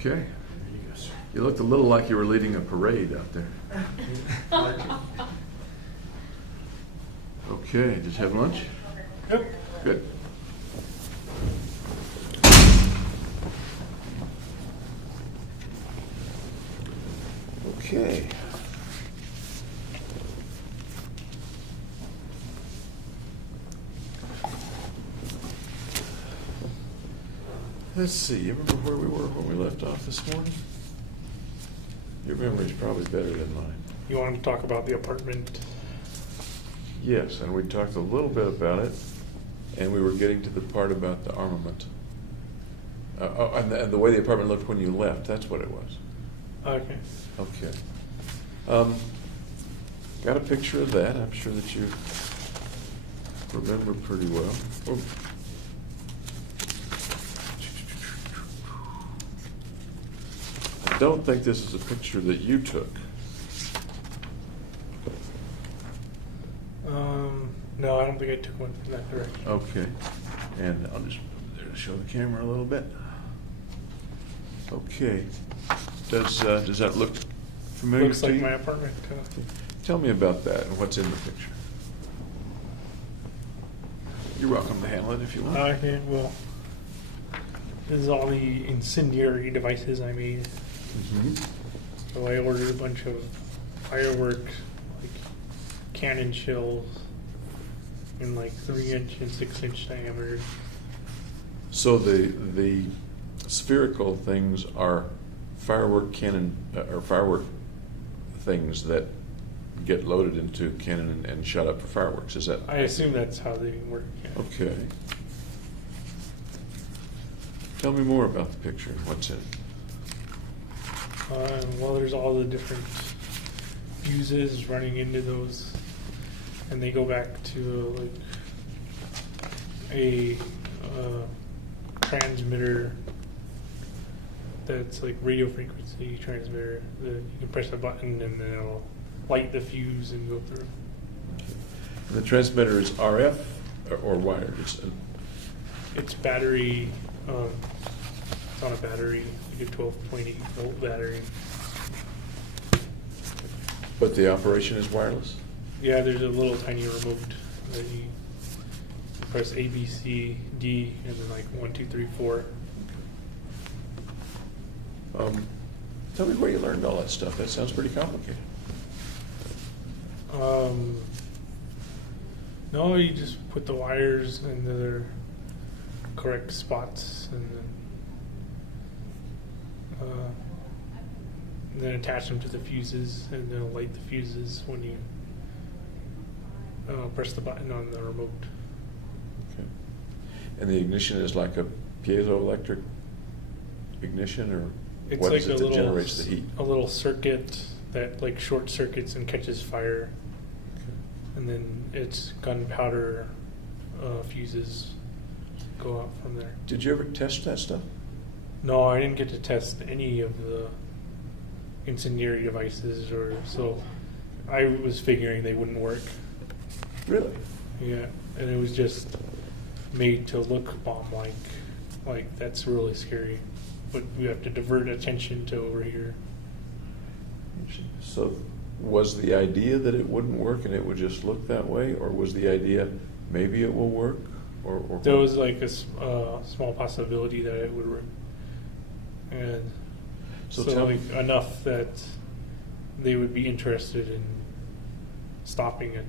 Okay. You looked a little like you were leading a parade out there. Okay, did you have lunch? Yep. Good. Okay. Let's see, you remember where we were when we left off this morning? Your memory's probably better than mine. You want to talk about the apartment? Yes, and we talked a little bit about it, and we were getting to the part about the armament. And the way the apartment looked when you left, that's what it was. Okay. Okay. Got a picture of that. I'm sure that you remember pretty well. Oh. I don't think this is a picture that you took. No, I don't think I took one in that direction. Okay. And I'll just put it there to show the camera a little bit. Okay. Does that look familiar Looks to like you? my apartment. Tell me about that and what's in the picture. You're welcome to handle it if you want. Okay, well, this is all the incendiary devices I made. Mm-hmm. So I ordered a bunch of fireworks, like cannon shells, in like 3-inch and 6-inch diameter. So the spherical things are firework cannon or firework things that get loaded into cannon and shot up for fireworks. Is that? I assume that's how they work. Yeah. Okay. Tell me more about the picture. What's in it? Well, there's all the different fuses running into those, and they go back to like a transmitter that's like radio frequency transmitter that you can press a button and then it'll light the fuse and go through. And the transmitter is RF or wired? It's battery. It's on a battery, like a 12.8 volt battery. But the operation is wireless? Yeah, there's a little tiny remote that you press A, B, C, D, and then like 1, 2, 3, 4. Tell me where you learned all that stuff. That sounds pretty complicated. No, you just put the wires in their correct spots and then attach them to the fuses, and then it'll light the fuses when you press the button on the remote. Okay. And the ignition is like a piezoelectric ignition, or It's what like is it that generates the heat? A little circuit that like short circuits and catches fire. Okay. And then it's gunpowder fuses go out from there. Did you ever test that stuff? No, I didn't get to test any of the incendiary devices, or so I was figuring they wouldn't work. Really? Yeah, and it was just made to look bomb-like. Like, that's really scary. But we have to divert attention to over here. So was the idea that it wouldn't work and it would just look that way, or was the idea maybe it will work? Or There was like a small possibility that it would work. And So so tell like me- enough that they would be interested in stopping it.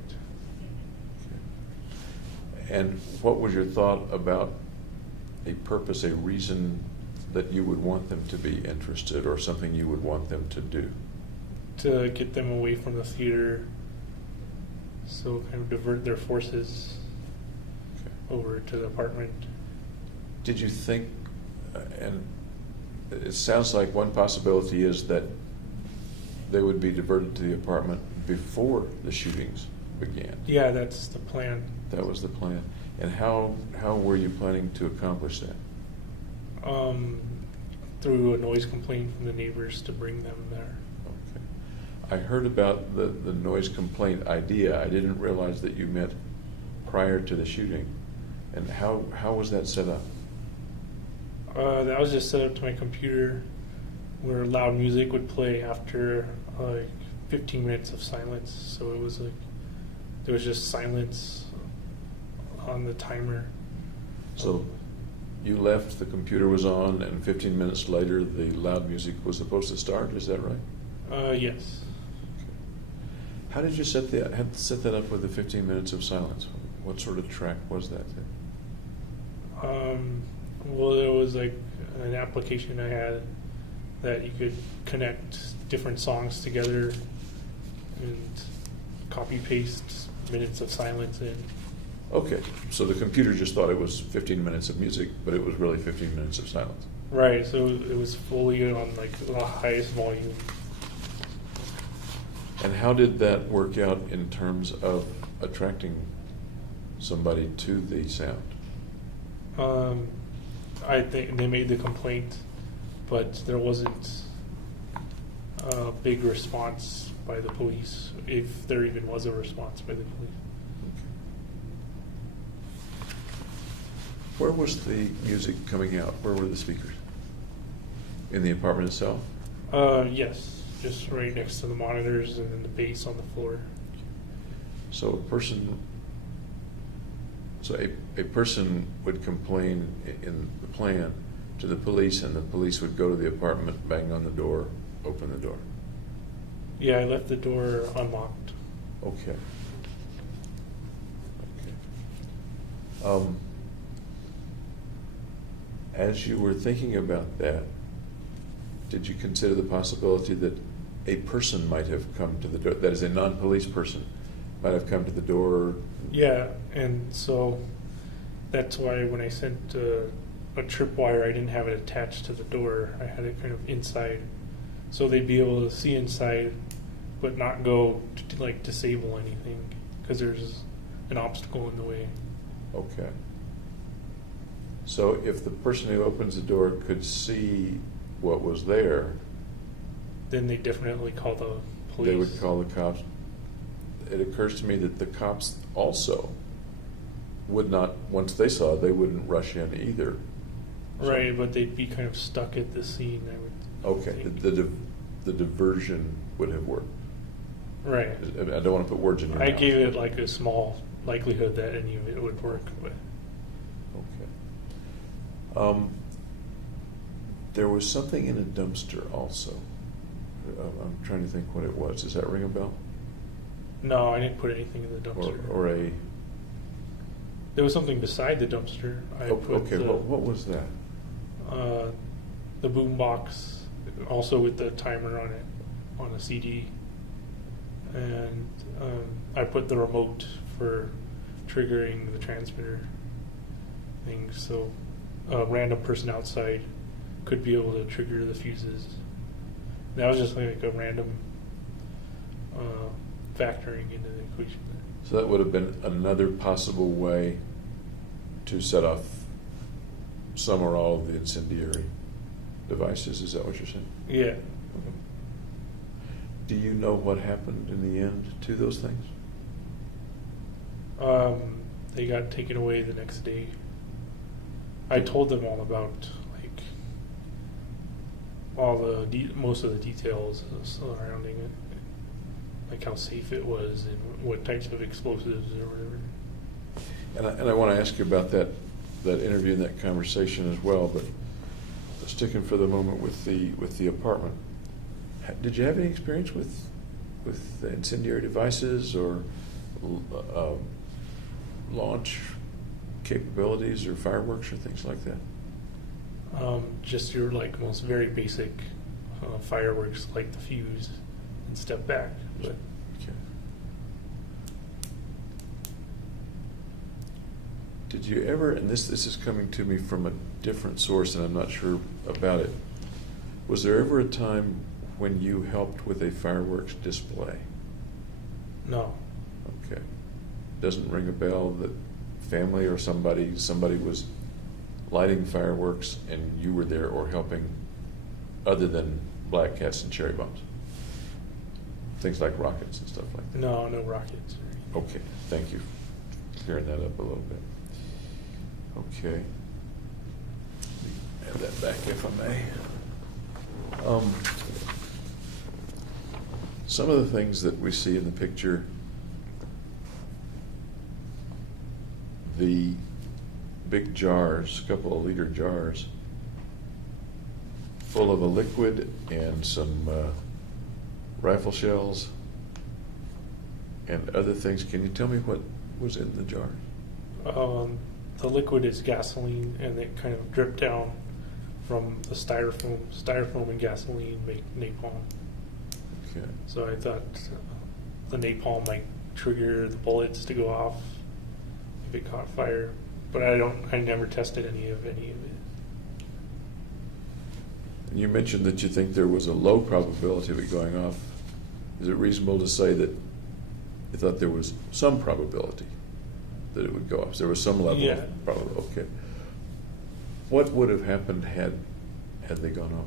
And what was your thought about a purpose, a reason that you would want them to be interested, or something you would want them to do? To get them away from the theater, so kind of divert their forces over to the apartment. Did you think, and it sounds like one possibility is that they would be diverted to the apartment before the shootings began. Yeah, that's the plan. That was the plan. And how were you planning to accomplish that? Through a noise complaint from the neighbors to bring them there. Okay. I heard about the noise complaint idea. I didn't realize that you meant prior to the shooting. And how was that set up? That was just set up to my computer. where loud music would play after like 15 minutes of silence. So it was like there was just silence on the timer. So you left, the computer was on, and 15 minutes later the loud music was supposed to start, is that right? Yes. How did you set that up with the 15 minutes of silence? What sort of track was that then? Well, there was like an application I had that you could connect different songs together and copy paste minutes of silence in. Okay, so the computer just thought it was 15 minutes of music, but it was really 15 minutes of silence. Right, so it was fully on like the highest volume. And how did that work out in terms of attracting somebody to the sound? I think they made the complaint, but there wasn't a big response by the police, if there even was a response by the police. Where was the music coming out? Where were the speakers? In the apartment itself? Yes, just right next to the monitors and then the bass on the floor. So a person would complain in the plan to the police, and the police would go to the apartment, bang on the door, open the door. Yeah, I left the door unlocked. Okay. As you were thinking about that, did you consider the possibility that a person might have come to the door, that is a non-police person, might have come to the door? Yeah, and so that's why when I sent a tripwire, I didn't have it attached to the door. I had it kind of inside, so they'd be able to see inside, but not go to like disable anything because there's an obstacle in the way. Okay. So if the person who opens the door could see what was there, then they definitely call the police. they would call the cops. It occurs to me that the cops also would not, once they saw it, they wouldn't rush in either. Right, but they'd be kind of stuck at the scene, I would Okay, think. the diversion would have worked. Right. I don't want to put words in your mouth. I gave it like a small likelihood that any of it would work, but Okay. There was something in a dumpster also. I'm trying to think what it was. Does that ring a bell? no, I didn't put anything in the dumpster. Or a... There was something beside the dumpster. I put okay, what was that? The boom box, also with the timer on it, on a CD, and I put the remote for triggering the transmitter thing, so a random person outside could be able to trigger the fuses. That was just like a random factoring into the equation. So that would have been another possible way to set off some or all of the incendiary devices. Is that what you're saying? Yeah. Do you know what happened in the end to those things? They got taken away the next day. I told them all about like all the most of the details surrounding it, like how safe it was and what types of explosives or whatever. And I want to ask you about that interview and that conversation as well. But sticking for the moment with the apartment, did you have any experience with incendiary devices or launch capabilities or fireworks or things like that? Just your like most very basic fireworks, like the fuse and step back. But Okay. Did you ever, and this is coming to me from a different source and I'm not sure about it, was there ever a time when you helped with a fireworks display? no, Okay. Doesn't ring a bell that family or somebody was lighting fireworks and you were there or helping, other than black cats and cherry bombs? Things like rockets and stuff like that. no rockets. Or anything. Okay, thank you for clearing that up a little bit. Okay. Add that back if I may. Some of the things that we see in the picture, the big jars, couple of liter jars, full of a liquid and some rifle shells and other things. Can you tell me what was in the jar? The liquid is gasoline, and it kind of dripped down from the styrofoam. Styrofoam and gasoline make napalm. Okay. So I thought the napalm might trigger the bullets to go off if it caught fire, but I never tested any of it. And you mentioned that you think there was a low probability of it going off. Is it reasonable to say that you thought there was some probability that it would go off? There was some level Yeah. of probability. Okay. What would have happened had they gone off?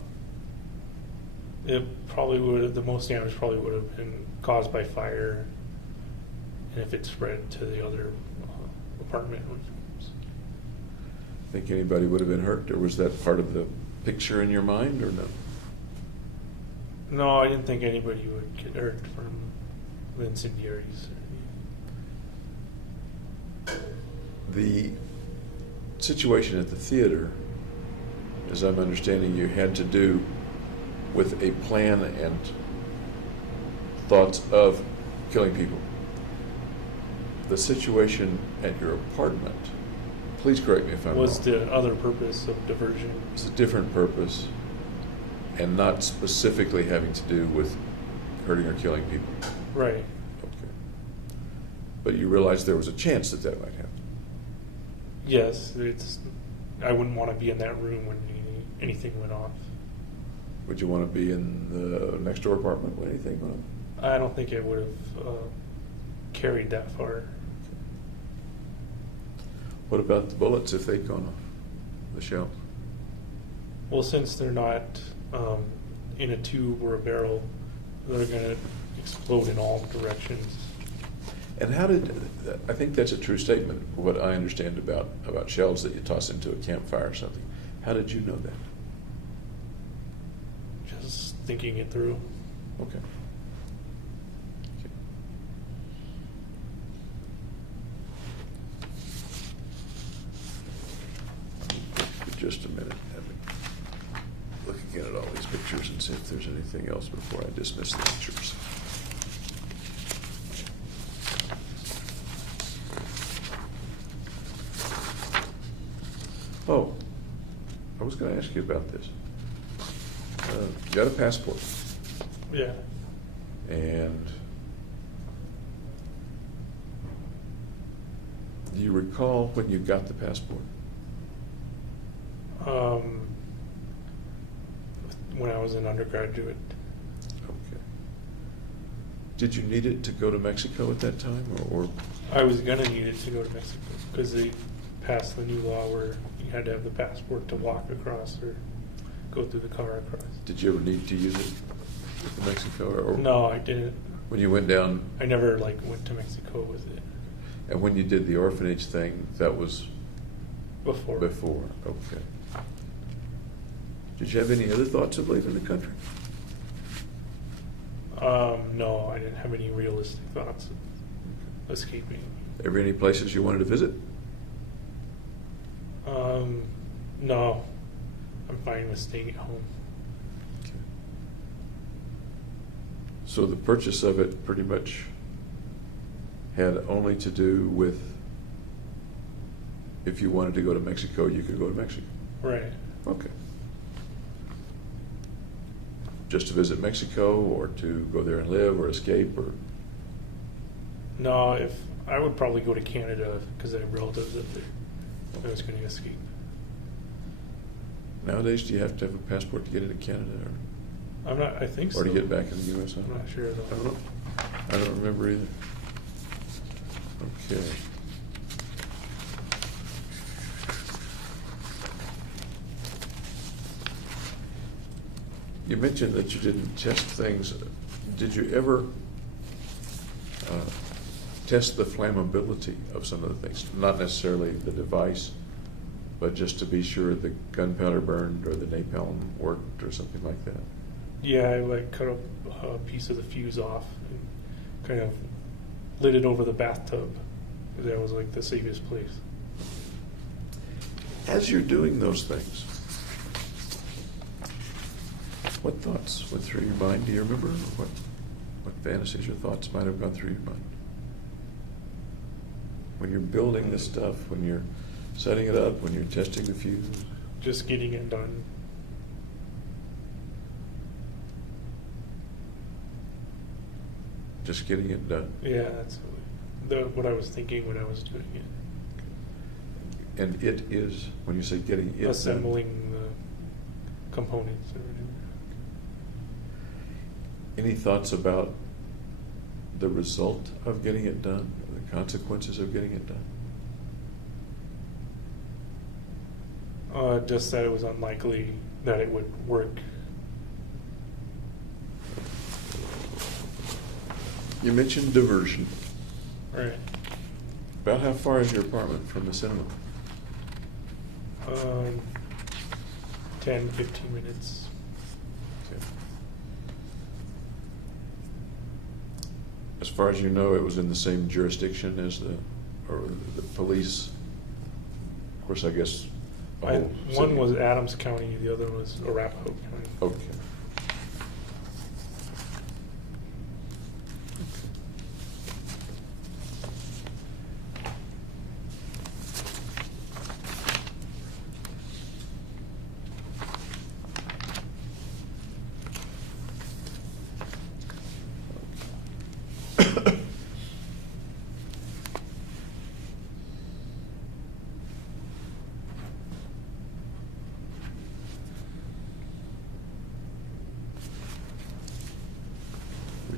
It probably would. The most damage probably would have been caused by fire, and if it spread to the other apartment rooms. Think anybody would have been hurt, or was that part of the picture in your mind, or no? No, I didn't think anybody would get hurt from the incendiaries. The situation at the theater, as I'm understanding, you had to do with a plan and thoughts of killing people. The situation at your apartment, please correct me if I'm Was wrong. the other purpose of diversion. It's a different purpose and not specifically having to do with hurting or killing people. Right. Okay. But you realized there was a chance that that might happen. Yes, I wouldn't want to be in that room when anything went off. Would you want to be in the next door apartment when anything went on? I don't think it would have carried that far. What about the bullets if they'd gone off? The shells? Well, since they're not in a tube or a barrel, they're going to explode in all directions. And how did, I think that's a true statement, what I understand about shells that you toss into a campfire or something. How did you know that? Just thinking it through. Okay. For just a minute, look again at all these pictures and see if there's anything else before I dismiss the pictures. Oh, I was going to ask you about this. You got a passport, Yeah. and do you recall when you got the passport? When I was an undergraduate. Okay. Did you need it to go to Mexico at that time, or I was going to need it to go to Mexico because they passed the new law where you had to have the passport to walk across or go through the car across. did you ever need to use it with Mexico? Or No, I didn't. when you went down, I never went to Mexico with it and when you did the orphanage thing, that was before. before. Okay. Did you have any other thoughts of leaving the country? No, I didn't have any realistic thoughts of escaping. Ever any places you wanted to visit? No, I'm fine with staying at home. Okay. So the purchase of it pretty much had only to do with if you wanted to go to Mexico, you could go to Mexico. Right. Okay. Just to visit Mexico, or to go there and live, or escape, or No, if I would probably go to Canada because I have relatives up there. I was going to escape. nowadays, do you have to have a passport to get into Canada, I'm not. I think so. or to get back in the U.S.? I'm not sure I don't though. know. I don't remember either. Okay. You mentioned that you didn't test things. Did you ever test the flammability of some of the things? Not necessarily the device, but just to be sure the gunpowder burned or the napalm worked or something like that. Yeah, I like cut a piece of the fuse off and kind of lit it over the bathtub. That was like the safest place. As you're doing those things, what thoughts went through your mind? Do you remember what fantasies or thoughts might have gone through your mind? When you're building this stuff, when you're setting it up, when you're testing the fuse? Just getting it done. Just getting it done. Yeah, that's what I was thinking when I was doing it. And it is, when you say getting it Assembling done, the components and everything. any thoughts about the result of getting it done, the consequences of getting it done? Just that it was unlikely that it would work. You mentioned diversion. Right. About how far is your apartment from the cinema? 10, 15 minutes. Okay. As far as you know, it was in the same jurisdiction as the police. Of course, I guess. One was Adams County, the other was Arapahoe County. Okay.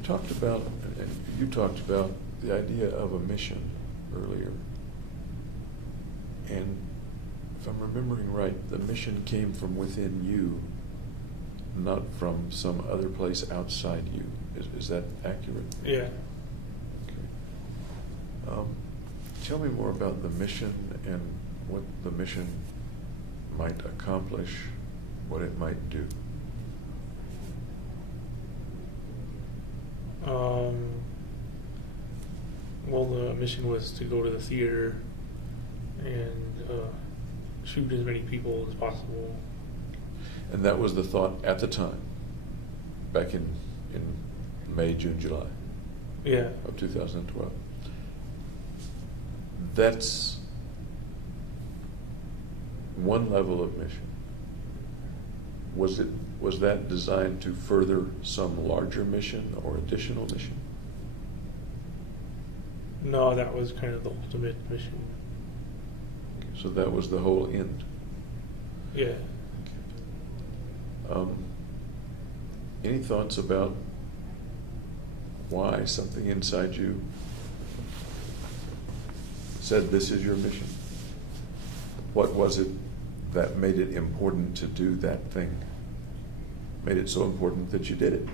Talked about, and you talked about the idea of a mission earlier. And if I'm remembering right, the mission came from within you, not from some other place outside you. Is that accurate? Yeah. Okay. Tell me more about the mission and what the mission might accomplish, what it might do. Well, the mission was to go to the theater and shoot as many people as possible. And that was the thought at the time, back in May, June, July of 2012. That's one level of mission. Was that designed to further some larger mission or additional mission? No, that was kind of the ultimate mission. So that was the whole end. Yeah. Any thoughts about why something inside you said this is your mission? What was it that made it important to do that thing? Made it so important that you did it?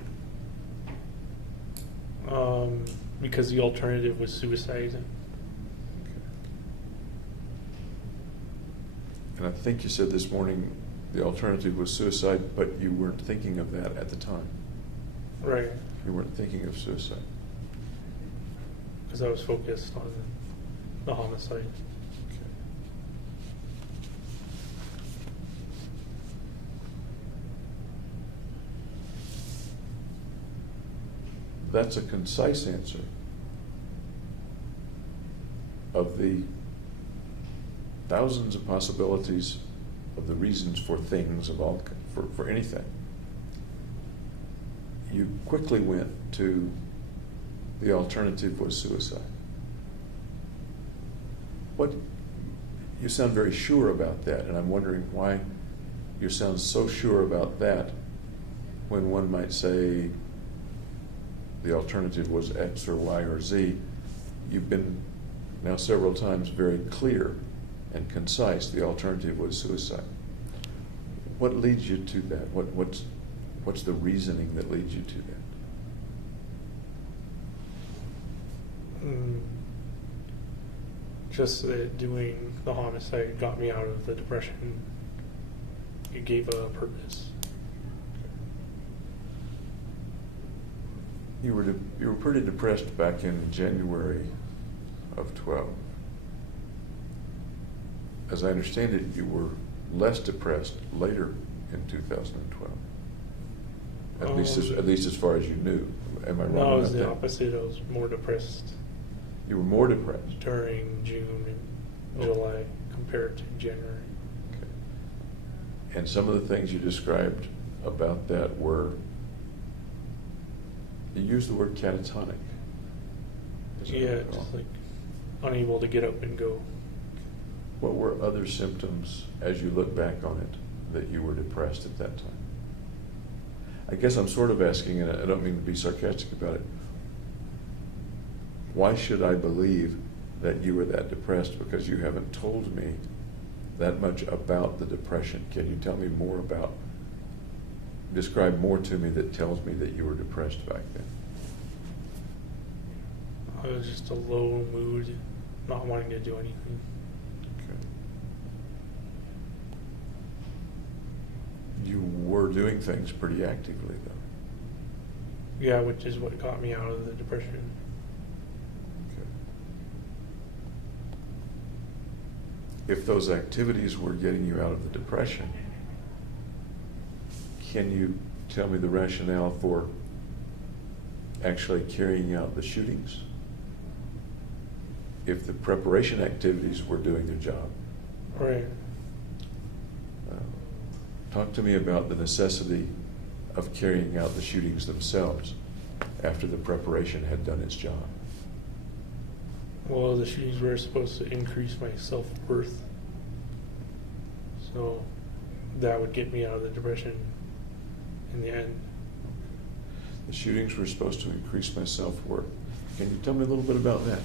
Because the alternative was suicide. Okay. And I think you said this morning the alternative was suicide, but you weren't thinking of that at the time. Right. You weren't thinking of suicide. Because I was focused on the homicide. Okay. That's a concise answer of the thousands of possibilities of the reasons for things of all for anything. You quickly went to the alternative was suicide. What you sound very sure about that, and I'm wondering why you sound so sure about that when one might say the alternative was X or Y or Z. You've been now several times very clear and concise. The alternative was suicide. What leads you to that? What's the reasoning that leads you to that? Just that doing the homicide got me out of the depression. It gave a purpose. You were pretty depressed back in January of 12. As I understand it, you were less depressed later in 2012. At least as far as you knew. Am I wrong? No, it was about the that? opposite. I was more depressed You were more depressed. during June and July compared to January. Okay. And some of the things you described about that were, you used the word catatonic. Is that Yeah, recall? just like unable to get up and go. What were other symptoms, as you look back on it, that you were depressed at that time? I guess I'm sort of asking, and I don't mean to be sarcastic about it, why should I believe that you were that depressed? Because you haven't told me that much about the depression. Can you tell me more about, describe more to me that tells me that you were depressed back then? I was just a low mood, not wanting to do anything. Okay. You were doing things pretty actively, though. Yeah, which is what got me out of the depression. Okay. If those activities were getting you out of the depression, can you tell me the rationale for actually carrying out the shootings? If the preparation activities were doing their job. Right. Talk to me about the necessity of carrying out the shootings themselves after the preparation had done its job. Well, the shootings were supposed to increase my self-worth. So that would get me out of the depression in the end. The shootings were supposed to increase my self-worth. Can you tell me a little bit about that?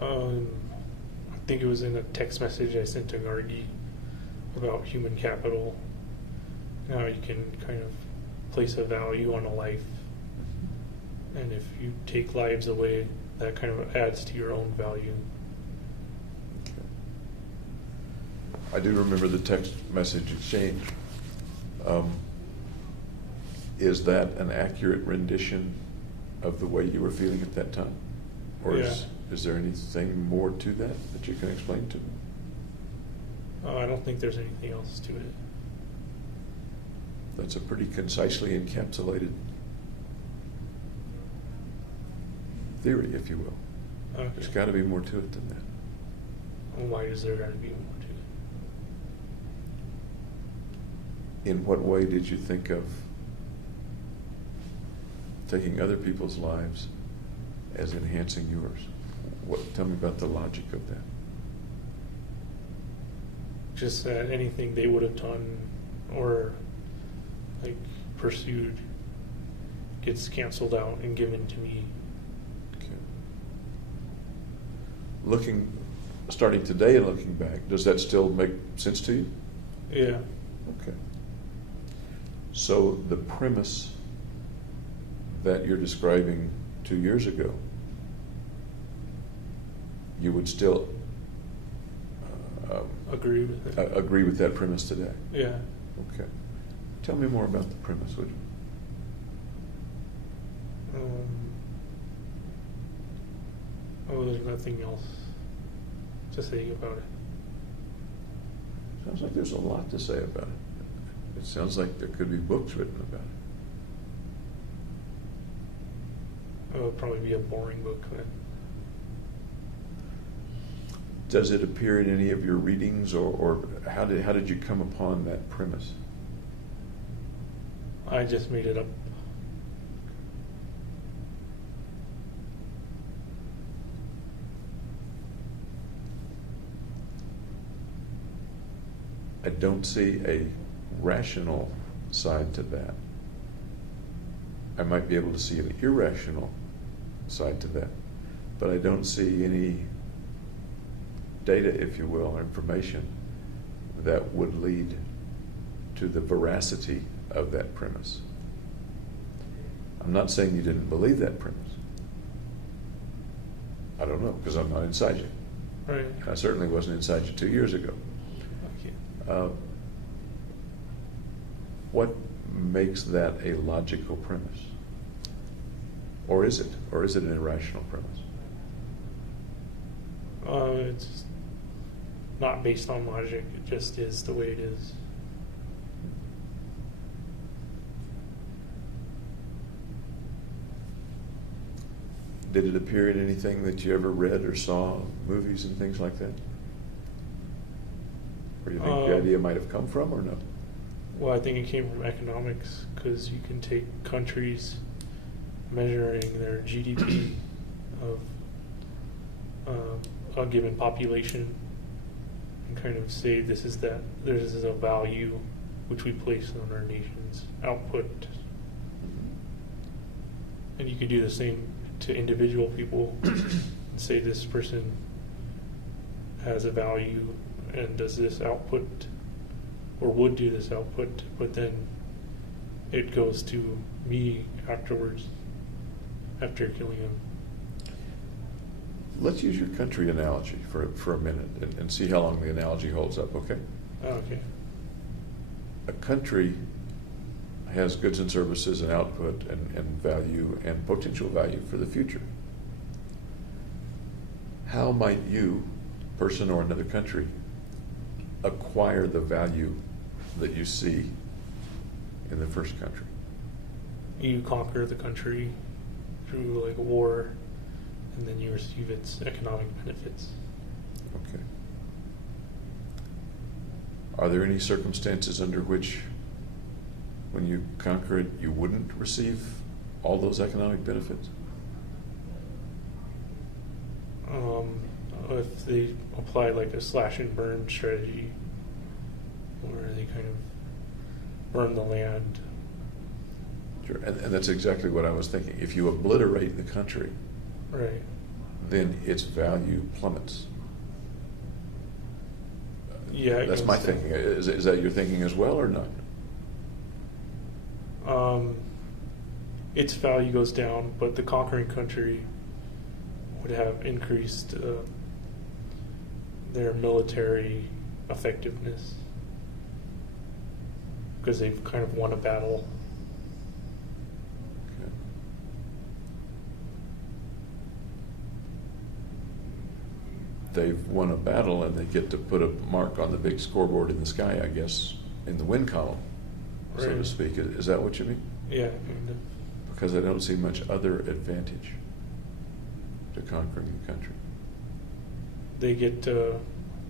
I think it was in a text message I sent to Gargi about human capital. How you can kind of place a value on a life. And if you take lives away, that kind of adds to your own value. Okay. I do remember the text message exchange. Is that an accurate rendition of the way you were feeling at that time? Or is there anything more to that you can explain to me? I don't think there's anything else to it. That's a pretty concisely encapsulated theory, if you will. Okay. There's got to be more to it than that. Well, why is there got to be more to it? In what way did you think of taking other people's lives as enhancing yours? Tell me about the logic of that. Just that anything they would have done or like pursued gets canceled out and given to me. Okay. Starting today and looking back, does that still make sense to you? Yeah. Okay. So the premise that you're describing 2 years ago, you would still Agree with it. agree with that premise today? Yeah. Okay. Tell me more about the premise, would you? There's nothing else to say about it. Sounds like there's a lot to say about it. It sounds like there could be books written about it. It would probably be a boring book then. Does it appear in any of your readings, or how did you come upon that premise? I just made it up. I don't see a rational side to that. I might be able to see an irrational side to that, but I don't see any data, if you will, or information that would lead to the veracity of that premise. I'm not saying you didn't believe that premise. I don't know, because I'm not inside you. Right. I certainly wasn't inside you 2 years ago. Okay. What makes that a logical premise? Or is it? Or is it an irrational premise? It's not based on logic. It just is the way it is. Did it appear in anything that you ever read or saw, movies and things like that? Where do you think the idea might have come from, or no? Well, I think it came from economics, because you can take countries measuring their GDP of a given population and kind of say this is a value which we place on our nation's output. And you could do the same to individual people and say this person has a value and does this output or would do this output, but then it goes to me afterwards, after killing him. Let's use your country analogy for a minute and see how long the analogy holds up, okay? Okay. A country has goods and services and output and value and potential value for the future. How might you, person or another country, acquire the value that you see in the first country? You conquer the country through like a war, and then you receive its economic benefits. Okay. Are there any circumstances under which, when you conquer it, you wouldn't receive all those economic benefits? If they apply like a slash and burn strategy, where they kind of burn the land. Sure. And that's exactly what I was thinking. If you obliterate the country, Right. then its value plummets. Yeah. it That's goes my down. thinking. Is that your thinking as well, or not? Its value goes down, but the conquering country would have increased their military effectiveness because they've kind of won a battle. Okay. They've won a battle and they get to put a mark on the big scoreboard in the sky, I guess, in the win column, so to Right. speak. Is that what you mean? Yeah, kind of. Because I don't see much other advantage to conquering the country. They get to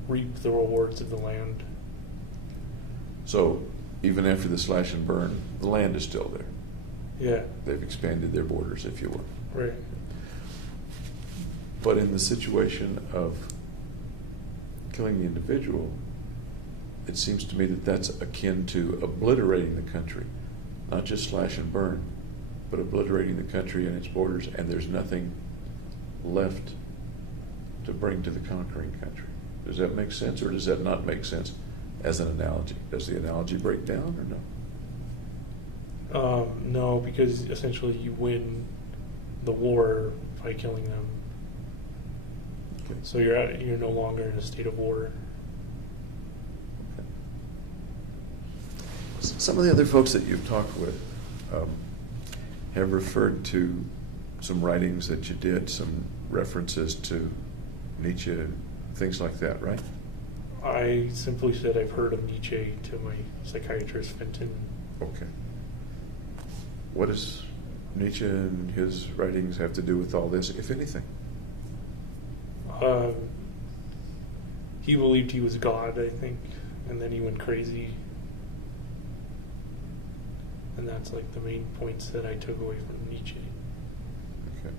reap the rewards of the land. So even after the slash and burn, the land is still there. Yeah, They've expanded their borders, if you will. right. But in the situation of killing the individual, it seems to me that that's akin to obliterating the country, not just slash and burn, but obliterating the country and its borders, and there's nothing left to bring to the conquering country. Does that make sense, or does that not make sense as an analogy? Does the analogy break down, or no? No, because essentially you win the war by killing them. Okay. So you're no longer in a state of war. Okay. Some of the other folks that you've talked with have referred to some writings that you did, some references to Nietzsche, things like that, right? I simply said I've heard of Nietzsche to my psychiatrist, Fenton. Okay. What does Nietzsche and his writings have to do with all this, if anything? He believed he was God, I think, and then he went crazy. And that's like the main points that I took away from Nietzsche. Okay.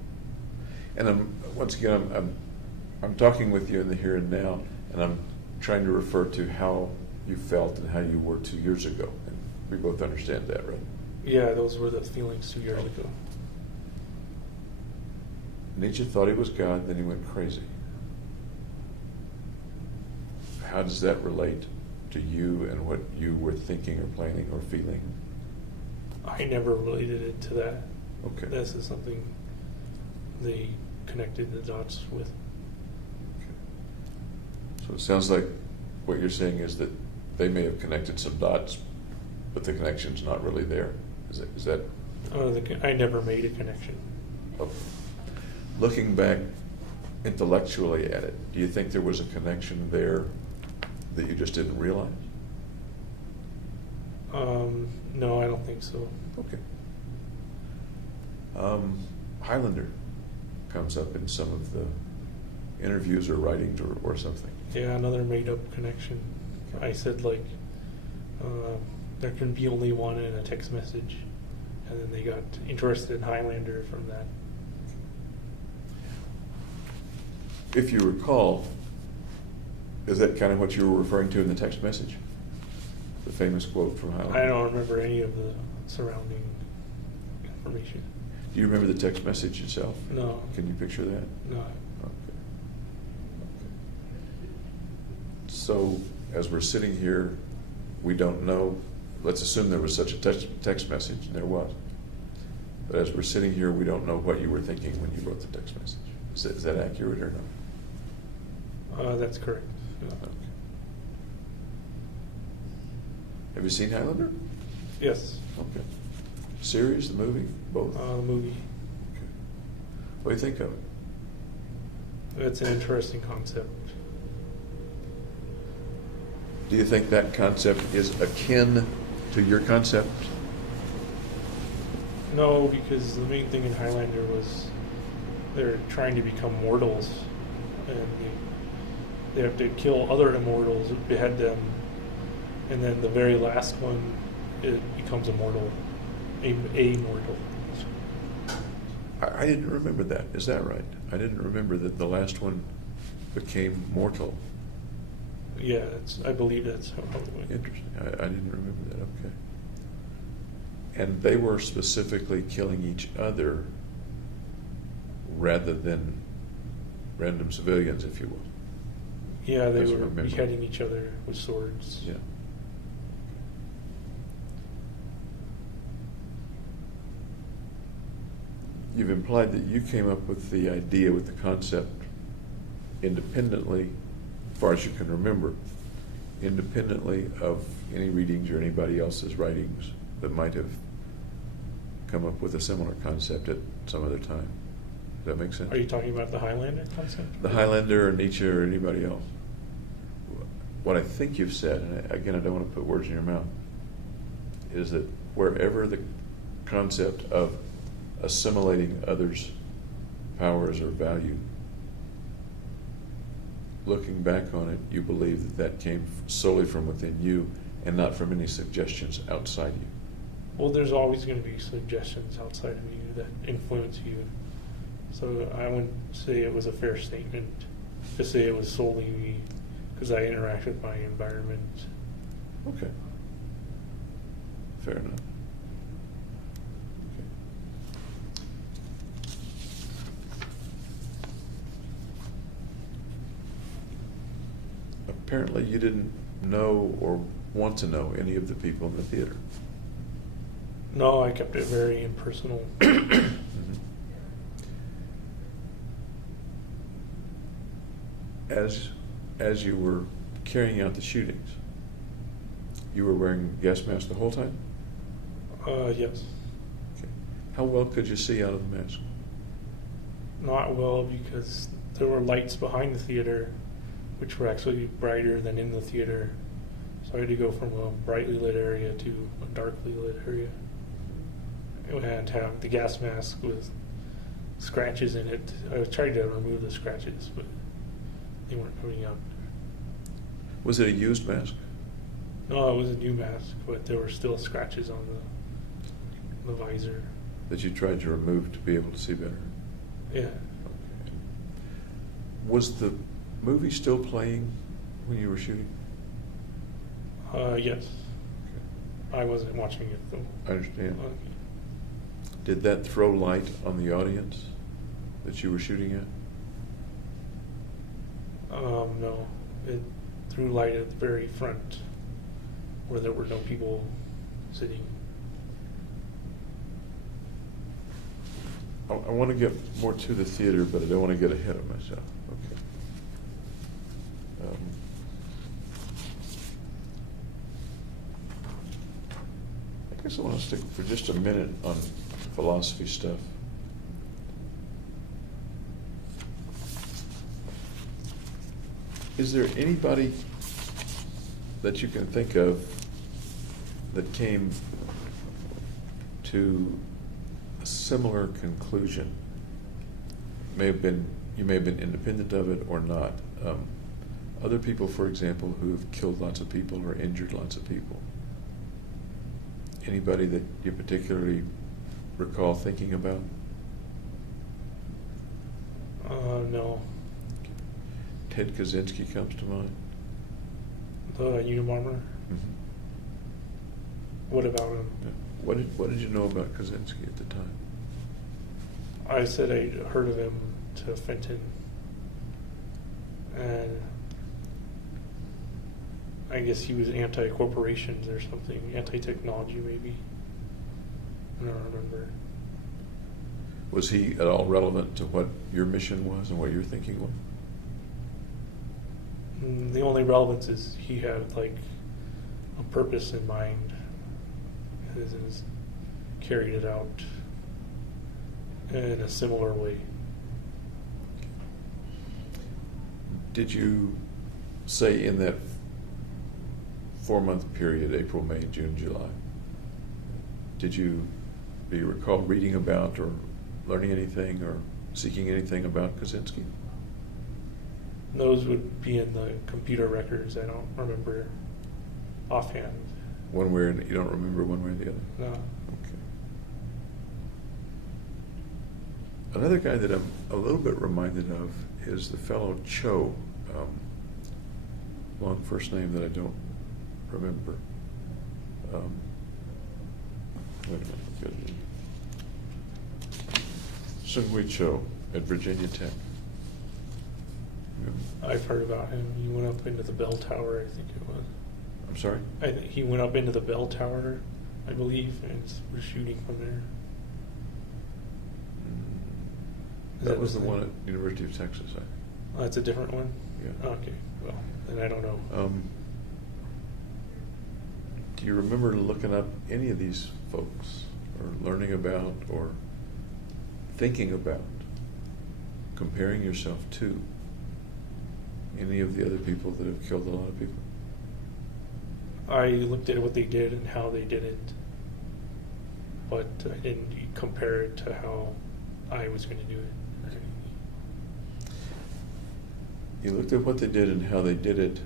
And once again, I'm talking with you in the here and now, and I'm trying to refer to how you felt and how you were 2 years ago. And we both understand that, right? Yeah, those were the feelings 2 years ago. Nietzsche thought he was God, then he went crazy. How does that relate to you and what you were thinking or planning or feeling? I never related it to that. Okay. This is something they connected the dots with. So it sounds like what you're saying is that they may have connected some dots, but the connection's not really there. Is that I never made a connection. oh. Looking back intellectually at it, do you think there was a connection there that you just didn't realize? No, I don't think so. Okay. Highlander comes up in some of the interviews or writings or something. Yeah, another made-up connection. I said, like, there can be only one in a text message, and then they got interested in Highlander from that. If you recall, is that kind of what you were referring to in the text message? The famous quote from Highlander? I don't remember any of the surrounding information. Do you remember the text message itself? No. Can you picture that? No. Okay. So, as we're sitting here, we don't know. Let's assume there was such a text message, and there was. But as we're sitting here, we don't know what you were thinking when you wrote the text message. Is that accurate or no? That's correct. Yeah. Okay. Have you seen Highlander? Yes. Okay. Series, the movie, both? Movie. Okay. What do you think of it? It's an interesting concept. Do you think that concept is akin to your concept? No, because the main thing in Highlander was they're trying to become mortals, and they have to kill other immortals, behead them, and then the very last one, it becomes immortal, a mortal. I didn't remember that. Is that right? I didn't remember that the last one became mortal. Yeah, I believe that's how it went. Interesting. I didn't remember that. Okay. And they were specifically killing each other rather than random civilians, if you will. Yeah, they Doesn't were remember. beheading each other with swords. Yeah. You've implied that you came up with the idea, with the concept, independently, as far as you can remember, independently of any readings or anybody else's writings that might have come up with a similar concept at some other time. Does that make sense? Are you talking about the Highlander concept? The Highlander or Nietzsche or anybody else. What I think you've said, and again, I don't want to put words in your mouth, is that wherever the concept of assimilating others' powers or value, looking back on it, you believe that that came solely from within you and not from any suggestions outside you. Well, there's always going to be suggestions outside of you that influence you. So I wouldn't say it was a fair statement to say it was solely me, because I interact with my environment. Okay. Fair enough. Okay. Apparently you didn't know or want to know any of the people in the theater. No, I kept it very impersonal. Mhm. As you were carrying out the shootings, you were wearing gas mask the whole time? Yes. Okay. How well could you see out of the mask? Not well, because there were lights behind the theater, which were actually brighter than in the theater. So I had to go from a brightly lit area to a darkly lit area. And have the gas mask with scratches in it. I was trying to remove the scratches, but they weren't coming out. Was it a used mask? No, it was a new mask, but there were still scratches on the visor. That you tried to remove to be able to see better? Yeah. Okay. Was the movie still playing when you were shooting? Yes. Okay. I wasn't watching it though. I understand. Did that throw light on the audience that you were shooting at? No. It threw light at the very front where there were no people sitting. I want to get more to the theater, but I don't want to get ahead of myself. Okay. I guess I want to stick for just a minute on philosophy stuff. Is there anybody that you can think of that came to a similar conclusion? You may have been independent of it or not. Other people, for example, who have killed lots of people or injured lots of people. Anybody that you particularly recall thinking about? No. Ted Kaczynski comes to mind. The Unabomber? Mm-hmm. What about him? Yeah. What did you know about Kaczynski at the time? I said I heard of him to Fenton, and I guess he was anti-corporations or something, anti-technology maybe. I don't remember. Was he at all relevant to what your mission was and what your thinking was? The only relevance is he had like a purpose in mind and has carried it out in a similar way. Did you say in that 4-month period, April, May, June, July, do you recall reading about or learning anything or seeking anything about Kaczynski? Those would be in the computer records. I don't remember offhand. One way or you don't remember one way or the other? No. Okay. Another guy that I'm a little bit reminded of is the fellow Cho, long first name that I don't remember. Wait a minute. Seung-Hui Cho at Virginia Tech. Yeah. I've heard about him. He went up into the bell tower, I think it was. I'm sorry? He went up into the bell tower, I believe, and was shooting from there. That was the one at University of Texas. Oh, that's a different one? Yeah. Okay, well, then I don't know. Do you remember looking up any of these folks, or learning about, or thinking about, comparing yourself to any of the other people that have killed a lot of people? I looked at what they did and how they did it, but I didn't compare it to how I was going to do it. You looked at what they did and how they did it.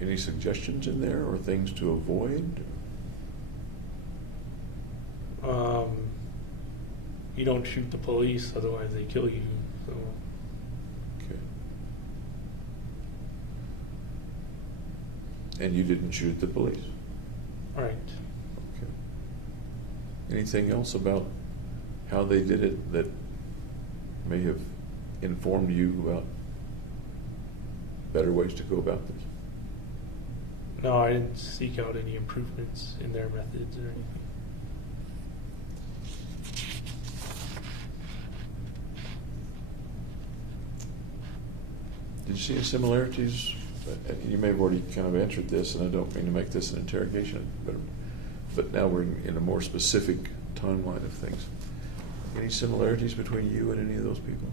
Any suggestions in there or things to avoid? You don't shoot the police, otherwise they kill you. So. Okay. And you didn't shoot the police? Right. Okay. Anything else about how they did it that may have informed you about better ways to go about this? No, I didn't seek out any improvements in their methods or anything. Did you see any similarities? You may have already kind of answered this, and I don't mean to make this an interrogation, but now we're in a more specific timeline of things. Any similarities between you and any of those people?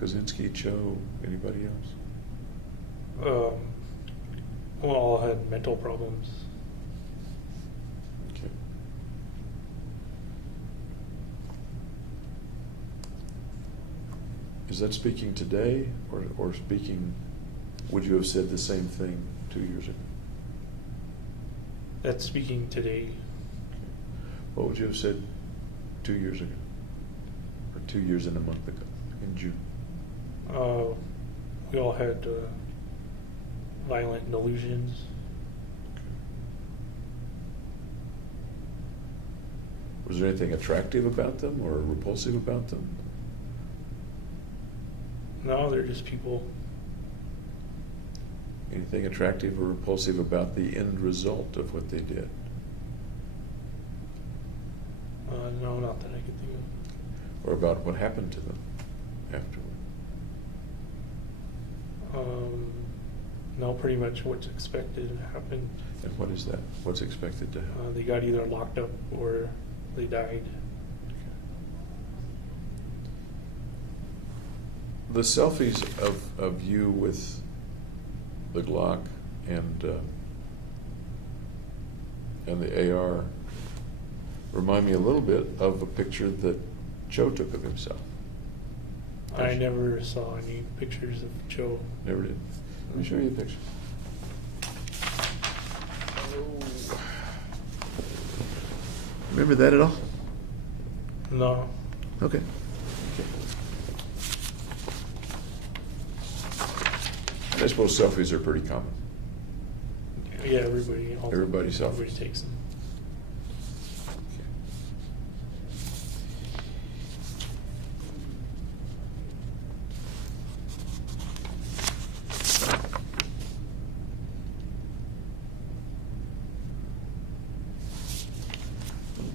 Kaczynski, Cho, anybody else? Well, all had mental problems. Okay. Is that speaking today, or speaking, would you have said the same thing 2 years ago? That's speaking today. Okay. What would you have said 2 years ago? Or 2 years and a month ago, in June? We all had violent delusions. Okay. Was there anything attractive about them or repulsive about them? No, they're just people. Anything attractive or repulsive about the end result of what they did? No, not that I can think Or about what happened to them afterward? of. No, pretty much what's expected happened. And what is that? What's expected to happen? They got either locked up or they died. The selfies of you with the Glock and the AR remind me a little bit of a picture that Joe took of himself. I never saw any pictures of Joe. Never did. Let me show you a picture. Remember that at all? No. Okay. I suppose selfies are pretty common. Yeah, everybody. Everybody selfies. Everybody takes them.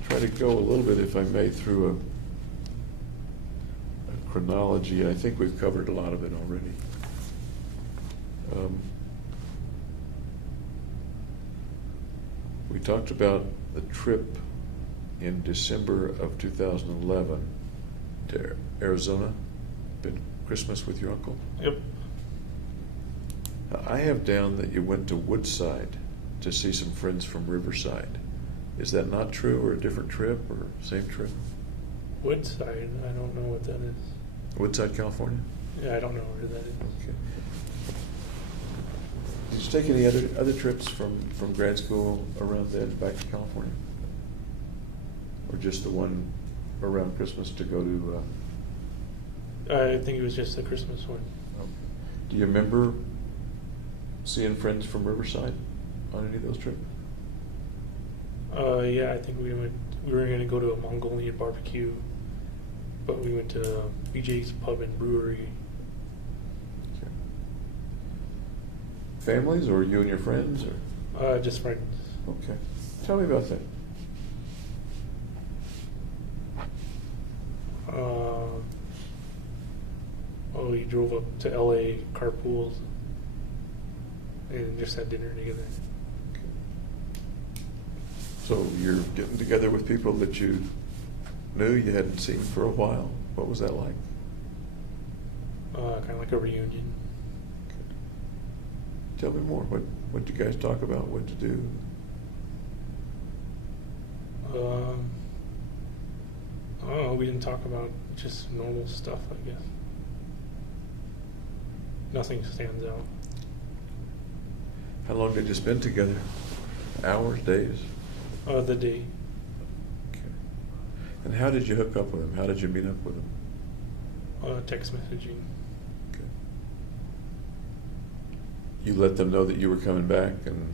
Try to go a little bit, if I may, through a chronology. I think we've covered a lot of it already. We talked about the trip in December of 2011 to Arizona. Spent Christmas with your uncle. Yep. I have down that you went to Woodside to see some friends from Riverside. Is that not true, or a different trip, or same trip? Woodside. I don't know what that is. Woodside, California? Yeah, I don't know where that is. Okay. Did you take any other trips from grad school around then back to California? Or just the one around Christmas to go to? I think it was just the Christmas one. Do you remember seeing friends from Riverside on any of those trips? Yeah, I think we were going to go to a Mongolian barbecue, but we went to BJ's Pub and Brewery. Okay. Families, or you and your friends, or? Just friends. Okay. Tell me about that. We drove up to LA, carpools, and just had dinner together. Okay. So you're getting together with people that you knew you hadn't seen for a while. What was that like? Kind of like a reunion. Okay. Tell me more. What did you guys talk about? What to do? I don't know. We didn't talk about just normal stuff, I guess. Nothing stands out. How long did you spend together? Hours, days? The day. Okay. And how did you hook up with them? How did you meet up with them? Text messaging. Okay. You let them know that you were coming back and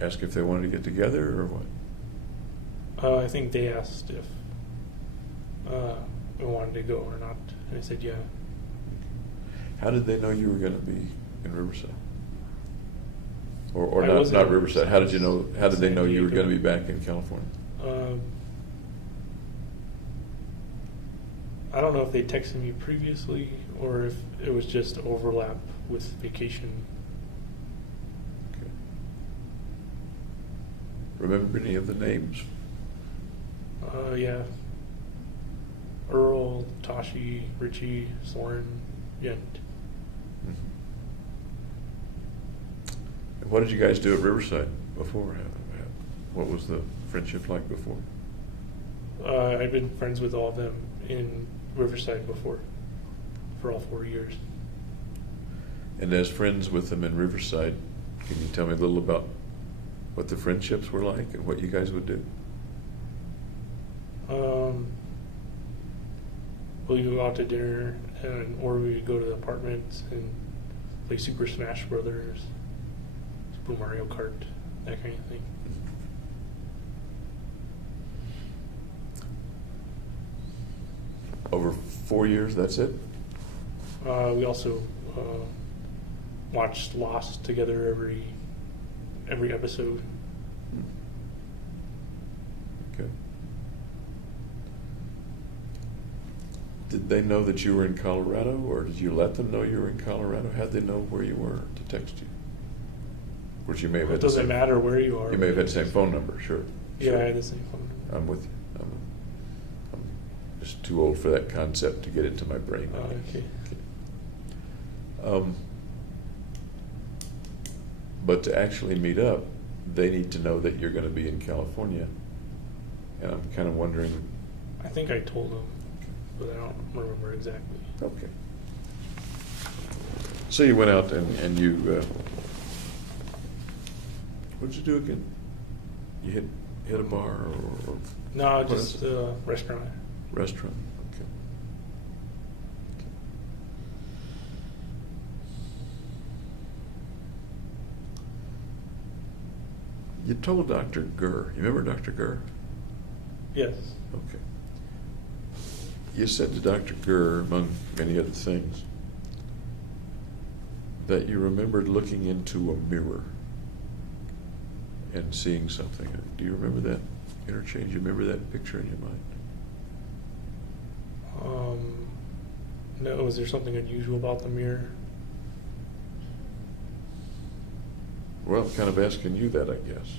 ask if they wanted to get together, or what? I think they asked if I wanted to go or not, and I said yeah. How did they know you were going to be in Riverside? Or I not wasn't in Riverside? How did you know? How did they San know you were Diego. going to be back in California? I don't know if they texted me previously or if it was just overlap with vacation. Okay. Remember any of the names? Yeah. Earl, Tashi, Richie, Soren, Yent. Mm-hmm. And what did you guys do at Riverside before? What was the friendship like before? I'd been friends with all of them in Riverside before, for all 4 years. And as friends with them in Riverside, can you tell me a little about what the friendships were like and what you guys would do? We would go out to dinner, or we would go to the apartments and play Super Smash Brothers, Super Mario Kart, that kind of thing. Over 4 years, that's it? We also watched Lost together every episode. Okay. Did they know that you were in Colorado, or did you let them know you were in Colorado? How'd they know where you were to text you? Of course, you may have had It doesn't matter where you are. You may have had the same phone number, sure. Yeah, sure. I had the same phone number. I'm with you. I'm just too old for that concept to get into my brain. Okay. But to actually meet up, they need to know that you're going to be in California. And I'm kind of wondering. I think I told them, but I don't remember exactly. Okay. So you went out and you, what did you do again? You hit a bar or No, just a restaurant. Restaurant, okay. You told Dr. Gurr. You remember Dr. Gurr? Yes. Okay. You said to Dr. Gurr, among many other things, that you remembered looking into a mirror and seeing something. Do you remember that interchange? You remember that picture in your mind? No, was there something unusual about the mirror? Well, I'm kind of asking you that, I guess.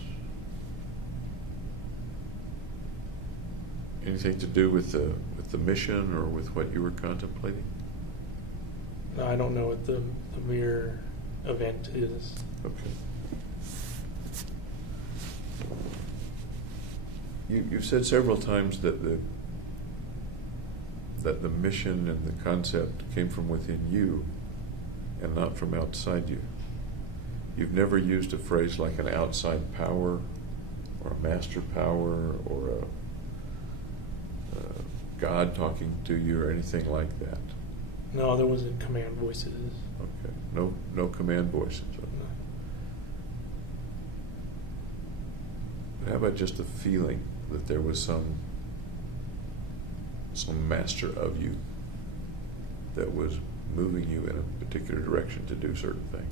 Anything to do with the mission or with what you were contemplating? No, I don't know what the mirror event is. Okay. You've said several times that the mission and the concept came from within you and not from outside you. You've never used a phrase like an outside power or a master power or a God talking to you or anything like that. No, there wasn't command voices. Okay. No command voices. Okay. No. But how about just the feeling that there was some master of you that was moving you in a particular direction to do certain things?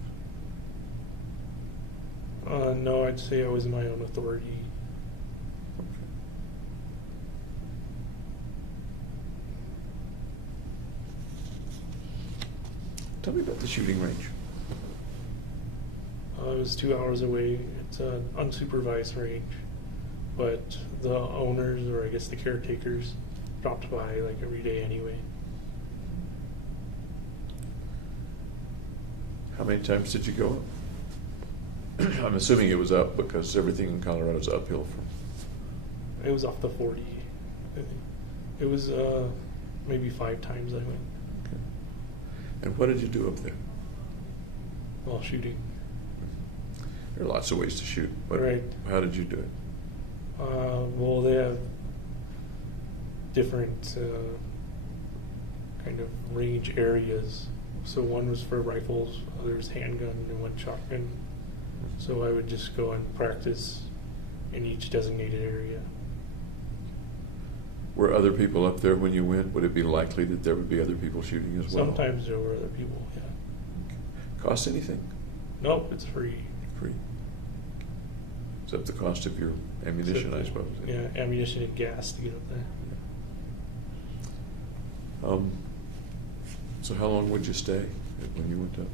No, I'd say I was my own authority. Okay. Tell me about the shooting range. It was 2 hours away. It's an unsupervised range, but the owners, or I guess the caretakers, dropped by like every day anyway. How many times did you go up? I'm assuming it was up because everything in Colorado is uphill from. It was off the 40. I think. It was maybe 5 times I went Okay. And what did you do up there? while shooting. There are lots of ways to shoot, but Right. how did you do it? Well, they have different kind of range areas. So one was for rifles, others handgun, and one shotgun. So I would just go and practice in each designated area. Were other people up there when you went? Would it be likely that there would be other people shooting as well? Sometimes there were other people, yeah. Cost anything? Nope, it's free. Free. Except the cost of your ammunition, I suppose. Yeah, ammunition and gas to get up there. So how long would you stay when you went up?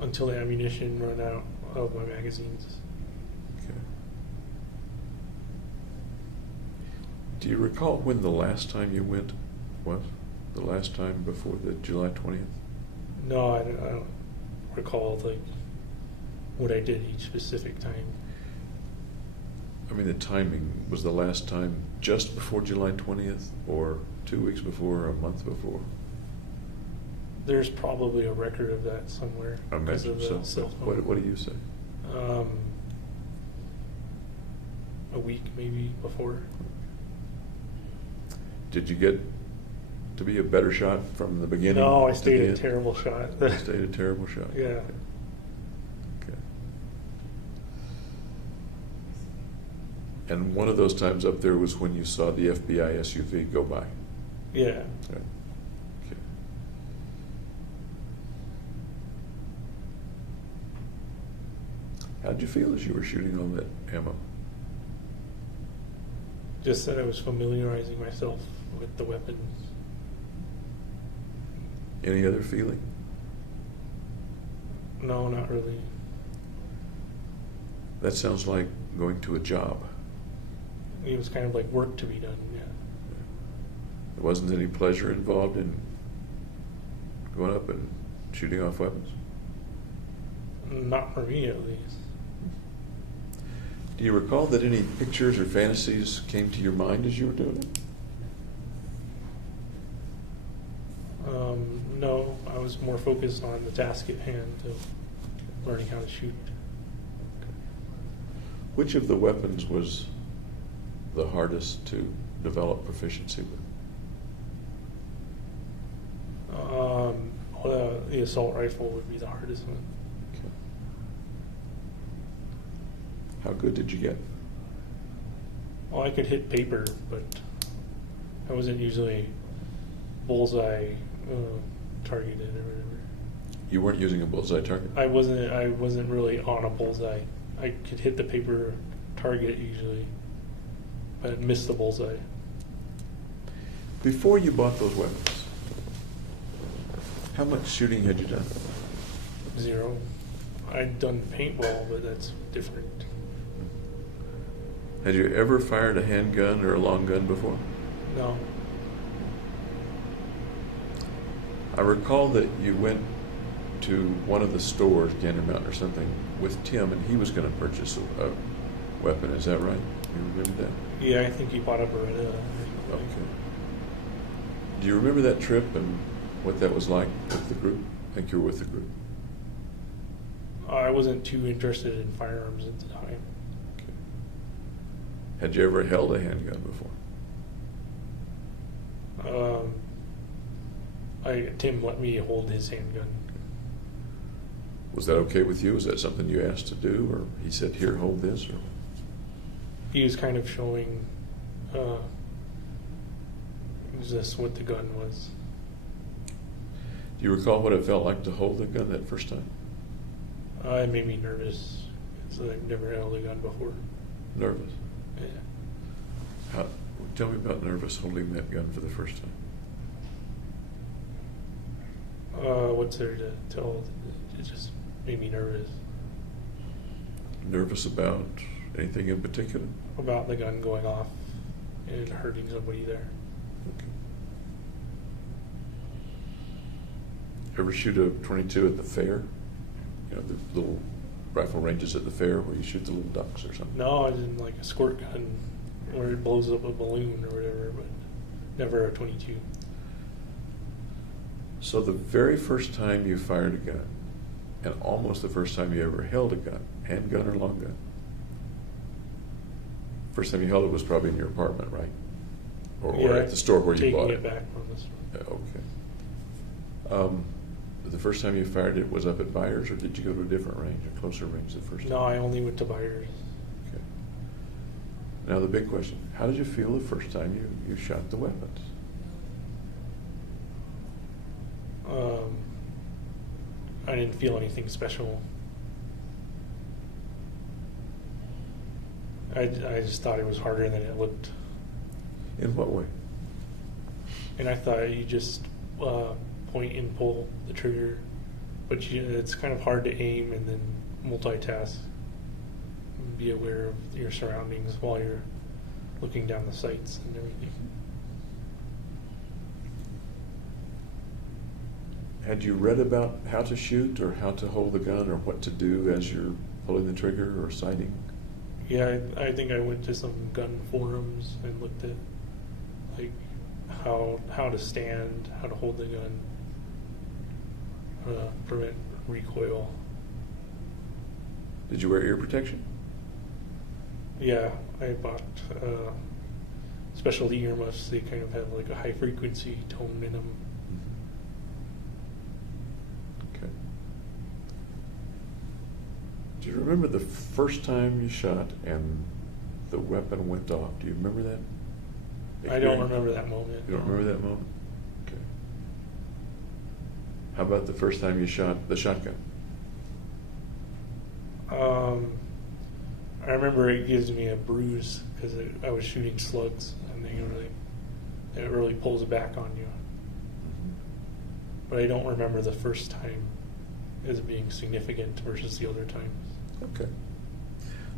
Until the ammunition run out of my magazines. Okay. Do you recall when the last time you went was? The last time before the July 20th? No, I don't recall like what I did each specific time. I mean, the timing was the last time just before July 20th, or 2 weeks before, or a month before? There's probably a record of that somewhere. I because imagine of so. the cell phone. What do you say? A week maybe before. Did you get to be a better shot from the beginning? No, I to stayed the a end? terrible shot. You stayed a terrible shot. Yeah. Okay. And one of those times up there was when you saw the FBI SUV go by. Yeah. Right. Okay. How'd you feel as you were shooting all that ammo? Just that I was familiarizing myself with the weapons. Any other feeling? No, not really. That sounds like going to a job. It was kind of like work to be done, yeah. There wasn't any pleasure involved in going up and shooting off weapons? Not for me, at least. Do you recall that any pictures or fantasies came to your mind as you were doing it? No, I was more focused on the task at hand of learning how to shoot. Which of the weapons was the hardest to develop proficiency with? The assault rifle would be the hardest one. Okay. How good did you get? Well, I could hit paper, but I wasn't usually bullseye targeted or whatever. You weren't using a bullseye target? I wasn't really on a bullseye. I could hit the paper target usually, but miss the bullseye. Before you bought those weapons, how much shooting had you done? 0. I'd done paintball, but that's different. Had you ever fired a handgun or a long gun before? No. I recall that you went to one of the stores, Gander Mountain or something, with Tim, and he was going to purchase a weapon. Is that right? You remember that? Yeah, I think he bought a Beretta. Okay. Do you remember that trip and what that was like with the group? I think you were with the group. I wasn't too interested in firearms at the time. Okay. Had you ever held a handgun before? Tim let me hold his handgun. Was that okay with you? Was that something you asked to do, or he said, "Here, hold this"? Or He was kind of showing just what the gun was. do you recall what it felt like to hold a gun that first time? It made me nervous because I've never held a gun before. Nervous. Yeah. Tell me about nervous holding that gun for the first time. What's there to tell? It just made me nervous Nervous about anything in particular? about the gun going off and hurting somebody there. Okay. Ever shoot a .22 at the fair? You know, the little rifle ranges at the fair where you shoot the little ducks or something? No, I didn't like a squirt gun where it blows up a balloon or whatever, but never a .22. So the very first time you fired a gun, and almost the first time you ever held a gun, handgun or long gun, first time you held it was probably in your apartment, right? Or at the store where you bought it? Taking it back from the store. Okay. The first time you fired it was up at Byers, or did you go to a different range, a closer range the first No, time? I only went to Byers. Okay. Now the big question, how did you feel the first time you shot the weapons? I didn't feel anything special. I just thought it was harder than it looked. In what way? And I thought you just point and pull the trigger, but it's kind of hard to aim and then multitask and be aware of your surroundings while you're looking down the sights and everything. Had you read about how to shoot or how to hold the gun or what to do as you're pulling the trigger or sighting? Yeah, I think I went to some gun forums and looked at like how to stand, how to hold the gun, prevent recoil. Did you wear ear protection? Yeah, I bought specialty earmuffs. They kind of have like a high frequency tone in them. Okay. Do you remember the first time you shot and the weapon went off? Do you remember that? I don't remember that moment. You don't remember that moment? Okay. How about the first time you shot the shotgun? I remember it gives me a bruise because I was shooting slugs and they were like it really pulls back on you. But I don't remember the first time as being significant versus the other times. Okay.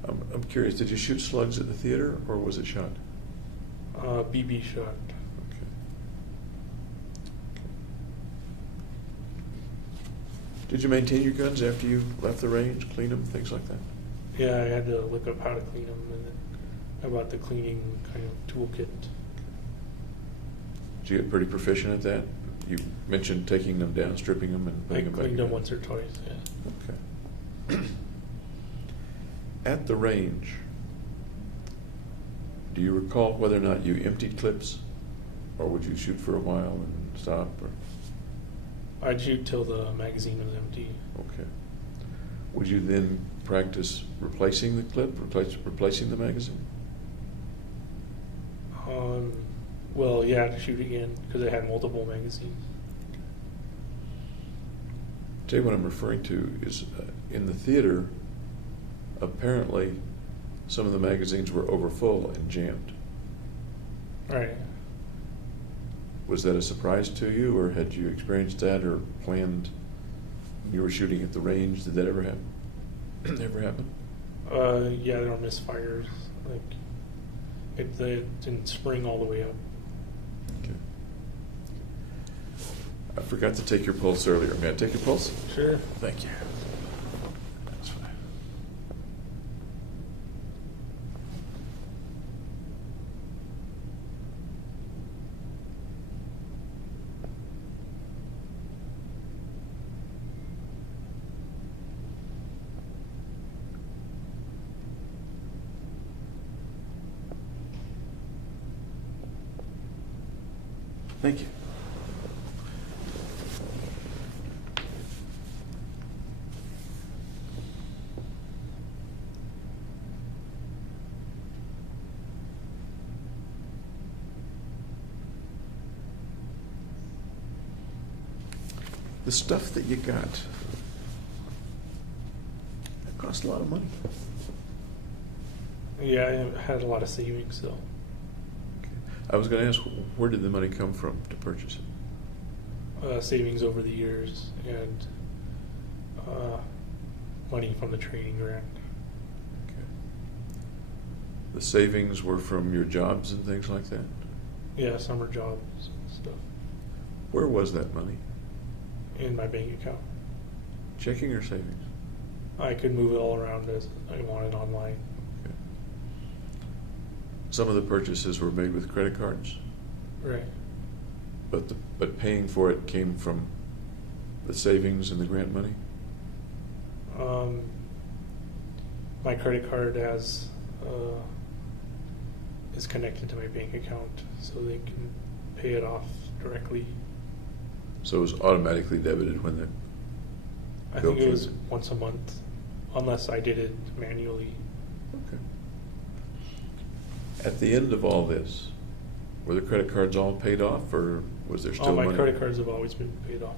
I'm curious, did you shoot slugs at the theater, or was it shot? BB shot. Okay. Did you maintain your guns after you left the range, clean them, things like that? Yeah, I had to look up how to clean them, and then I bought the cleaning kind of toolkit. Did you get pretty proficient at that? You mentioned taking them down, stripping them, and I putting them back cleaned them in. once or twice, yeah. Okay. At the range, do you recall whether or not you emptied clips, or would you shoot for a while and stop? Or? I'd shoot till the magazine was empty. Okay. Would you then practice replacing the clip, replacing the magazine? Well, yeah, to shoot again because I had multiple magazines. Tell you what I'm referring to is in the theater, apparently some of the magazines were overfull and jammed. Right. Was that a surprise to you, or had you experienced that or planned when you were shooting at the range? Did that ever happen? Ever happen? Yeah, there were misfires. Like it didn't spring all the way up. Okay. I forgot to take your pulse earlier. May I take your pulse? Sure. Thank you. That's fine. Thank you. The stuff that you got, it cost a lot of money. Yeah, I had a lot of savings though. Okay. I was going to ask, where did the money come from to purchase it? Savings over the years and money from the training grant. Okay. The savings were from your jobs and things like that? Yeah, summer jobs and stuff. Where was that money? In my bank account. Checking or savings? I could move it all around as I wanted online. Okay. Some of the purchases were made with credit cards, Right. but paying for it came from the savings and the grant money? My credit card is connected to my bank account, so they can pay it off directly. So it was automatically debited when the I bill think it came was in? once a month, unless I did it manually. Okay. At the end of all this, were the credit cards all paid off, or was there still All my money? credit cards have always been paid off,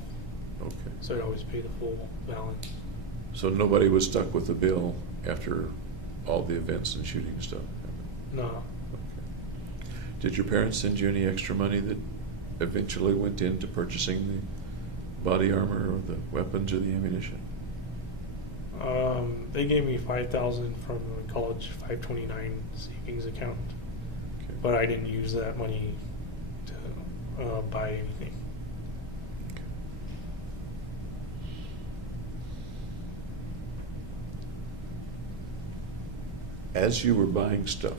Okay. so I'd always pay the full balance. So nobody was stuck with the bill after all the events and shooting and stuff? No. Okay. Did your parents send you any extra money that eventually went into purchasing the body armor or the weapons or the ammunition? They gave me $5,000 from the college 529 savings account, Okay. but I didn't use that money to buy anything. Okay. As you were buying stuff,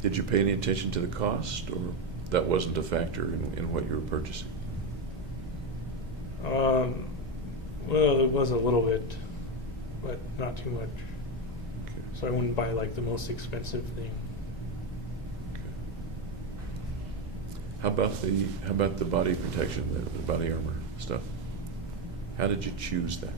did you pay any attention to the cost, or that wasn't a factor in what you were purchasing? Well, it was a little bit, but not too much. Okay. So I wouldn't buy like the most expensive thing. Okay. How about the body protection, the body armor stuff? How did you choose that?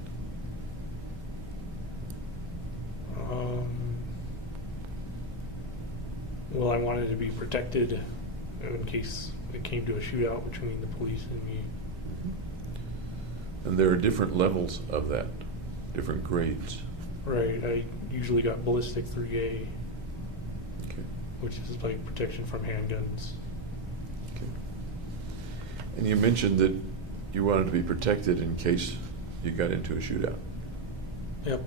Well, I wanted to be protected in case it came to a shootout between the police and me. And there are different levels of that, different grades. Right. I usually got ballistic 3A, Okay. which is like protection from handguns. Okay. And you mentioned that you wanted to be protected in case you got into a shootout. Yep.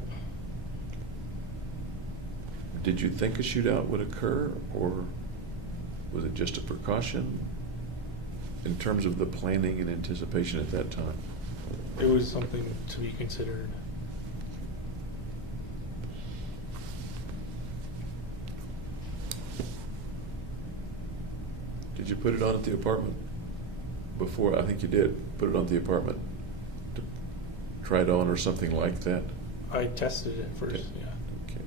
Did you think a shootout would occur, or was it just a precaution in terms of the planning and anticipation at that time? It was something to be considered. Did you put it on at the apartment before? I think you did. Put it on at the apartment to try it on or something like that? I tested it first, Okay. yeah. Okay.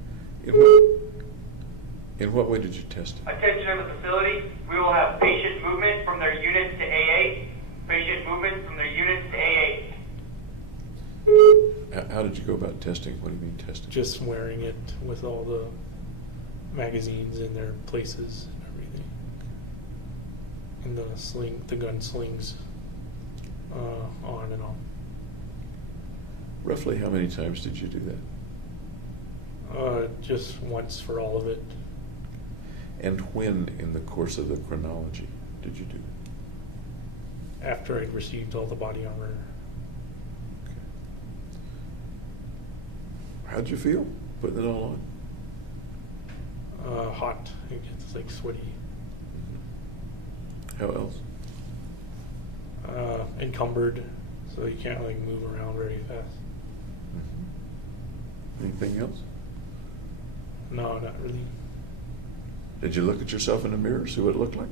In what way did you test it? Attention to the facility, we will have patient movement from their units to AA. Patient movement from their units to AA. How did you go about testing? What do you mean testing? Just wearing it with all the magazines in their places and everything. And the gun slings on and off. Roughly how many times did you do that? Just once for all of it. And when in the course of the chronology did you do that? After I'd received all the body armor. Okay. How'd you feel putting it all on? Hot. It gets like sweaty. How else? Encumbered, so you can't like move around very fast. Anything else? No, not really. Did you look at yourself in the mirror, see what it looked like?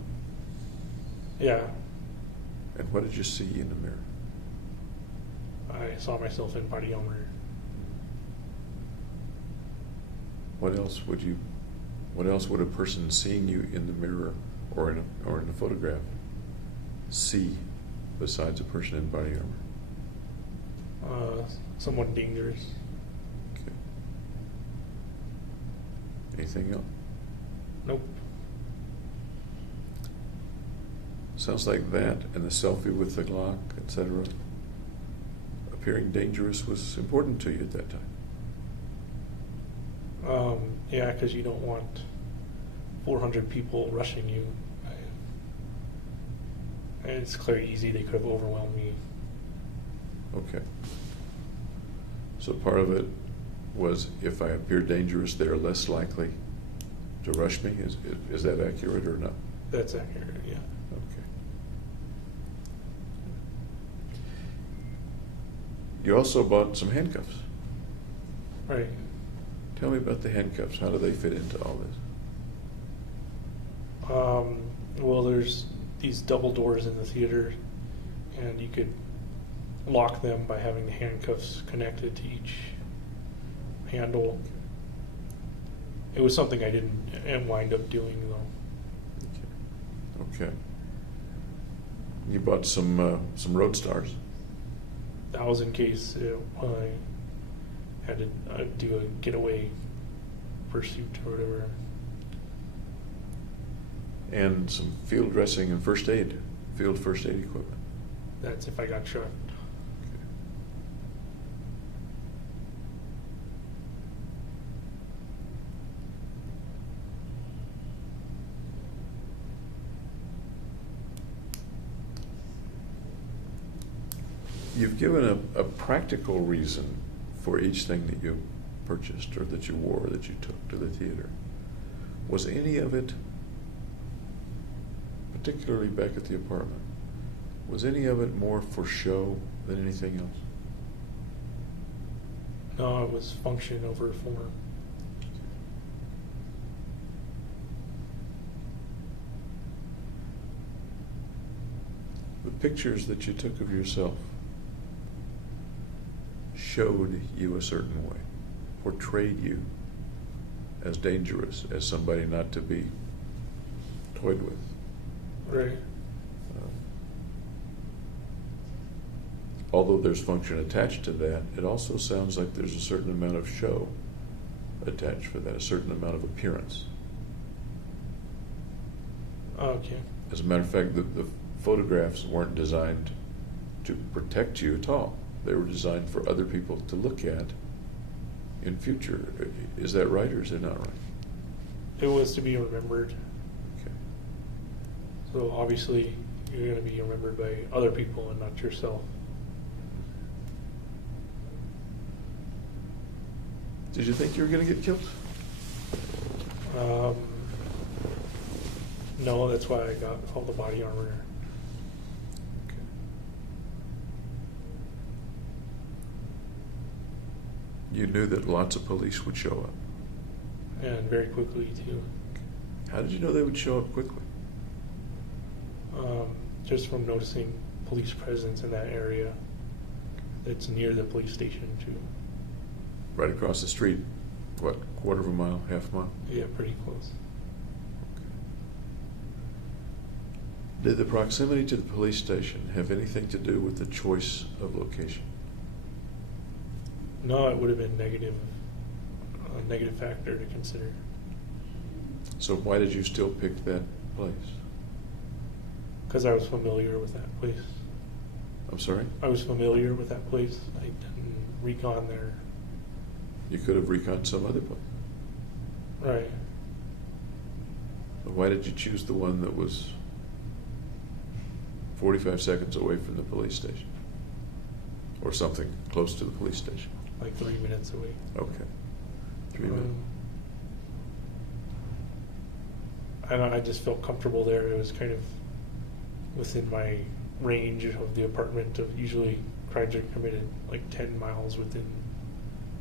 Yeah, And what did you see in the mirror? I saw myself in body armor. What else would a person seeing you in the mirror or in a photograph see besides a person in body armor? Somewhat dangerous. Okay. Anything else? Nope. Sounds like that and the selfie with the Glock, etc. Appearing dangerous was important to you at that time. Yeah, because you don't want 400 people rushing you. It's clear easy they could have overwhelmed me. Okay. So part of it was if I appear dangerous, they're less likely to rush me. Is that accurate or not? That's accurate, yeah. Okay. You also bought some handcuffs. Right. Tell me about the handcuffs. How do they fit into all this? Well, there's these double doors in the theater, and you could lock them by having the handcuffs connected to each handle. It was something I didn't wind up doing, though. Okay. You bought some road stars. That was in case I had to do a getaway pursuit or whatever. And some field dressing and field first aid equipment. That's if I got shot. You've given a practical reason for each thing that you purchased or that you wore, that you took to the theater. Was any of it, particularly back at the apartment, was any of it more for show than anything else? No, it was function over form. The pictures that you took of yourself showed you a certain way, portrayed you as dangerous, as somebody not to be toyed with. Right. Although there's function attached to that, it also sounds like there's a certain amount of show attached for that, a certain amount of appearance. Okay. As a matter of fact, the photographs weren't designed to protect you at all. They were designed for other people to look at in future. Is that right or is it not right? It was to be remembered. Okay. So obviously, you're going to be remembered by other people and not yourself. Did you think you were going to get killed? No, that's why I got all the body armor. Okay. You knew that lots of police would show up. And very quickly, too. How did you know they would show up quickly? Just from noticing police presence in that area. It's near the police station, too. Right across the street, what, quarter of a mile, half a mile? Yeah, pretty close. Did the proximity to the police station have anything to do with the choice of location? No, it would have been a negative factor to consider. So why did you still pick that place? Because I was familiar with that place. I'm sorry? I was familiar with that place. I didn't recon there. You could have reconned some other place. Right. But why did you choose the one that was 45 seconds away from the police station? Or something close to the police station? Like 3 minutes away. Okay. 3 minutes. I just felt comfortable there. It was kind of within my range of the apartment. Usually crimes are committed like 10 miles within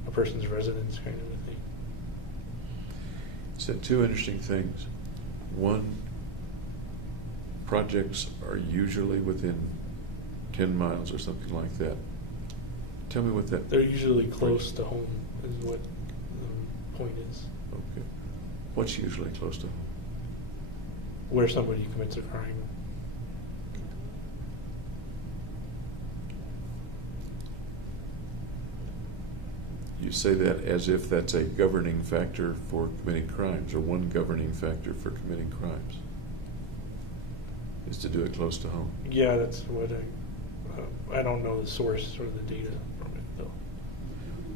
a person's residence, kind of a thing. You said two interesting things. One, projects are usually within 10 miles or something like that. Tell me what that... They're usually close to home, is what the point is. Okay. What's usually close to home? Where somebody commits a crime. You say that as if that's a governing factor for committing crimes, or one governing factor for committing crimes, is to do it close to home. Yeah, that's what I don't know the source or the data from it, though.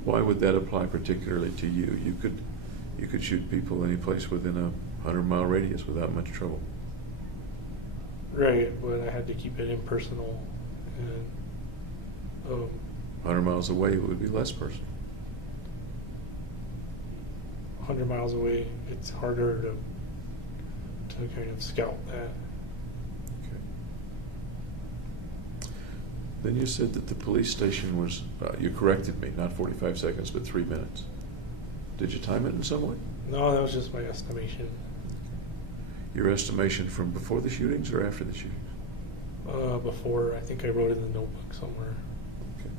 Why would that apply particularly to you? You could shoot people any place within a 100-mile radius without much trouble. Right, but I had to keep it impersonal, and 100 miles away, it would be less personal. 100 miles away, it's harder to kind of scout that. Okay. Then you said that the police station was, you corrected me, not 45 seconds, but 3 minutes. Did you time it in some way? No, that was just my estimation. Your estimation from before the shootings or after the shootings? Before, I think I wrote it in the notebook somewhere. Okay.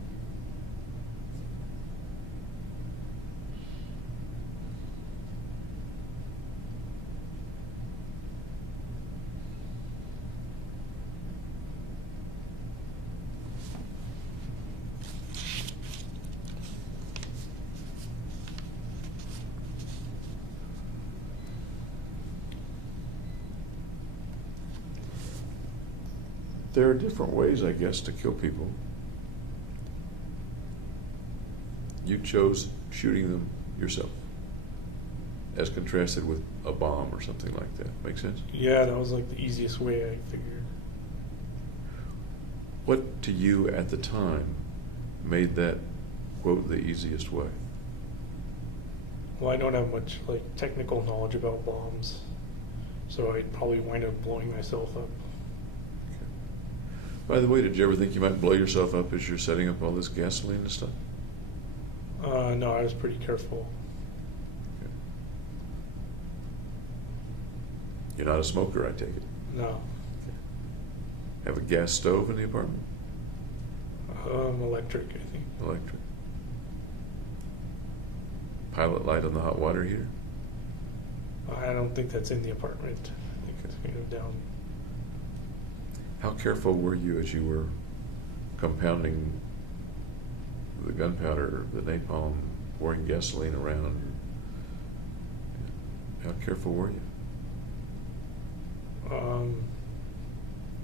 There are different ways, I guess, to kill people. You chose shooting them yourself, as contrasted with a bomb or something like that. Make sense? Yeah, that was like the easiest way, I figured. What to you at the time made that, quote, the easiest way? Well, I don't have much like technical knowledge about bombs, so I'd probably wind up blowing myself up. By the way, did you ever think you might blow yourself up as you're setting up all this gasoline and stuff? No, I was pretty careful. Okay. You're not a smoker, I take it. No. Okay. Have a gas stove in the apartment? Electric, I think. Electric. Pilot light on the hot water heater? I don't think that's in the apartment. I think it's kind of down. How careful were you as you were compounding the gunpowder, the napalm, pouring gasoline around? How careful were you?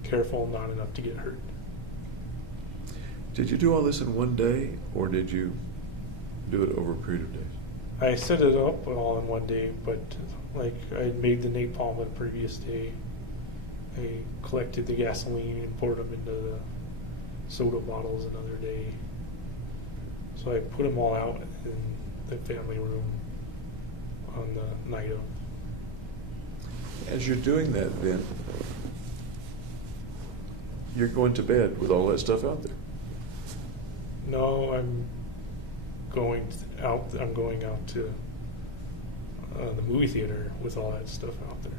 Careful, not enough to get hurt. Did you do all this in one day, or did you do it over a period of days? I set it up all in one day, but like I made the napalm the previous day, I collected the gasoline and poured them into the soda bottles another day. So I put them all out in the family room on the night of. As you're doing that, then you're going to bed with all that stuff out there. No, I'm going out. I'm going out to the movie theater with all that stuff out there.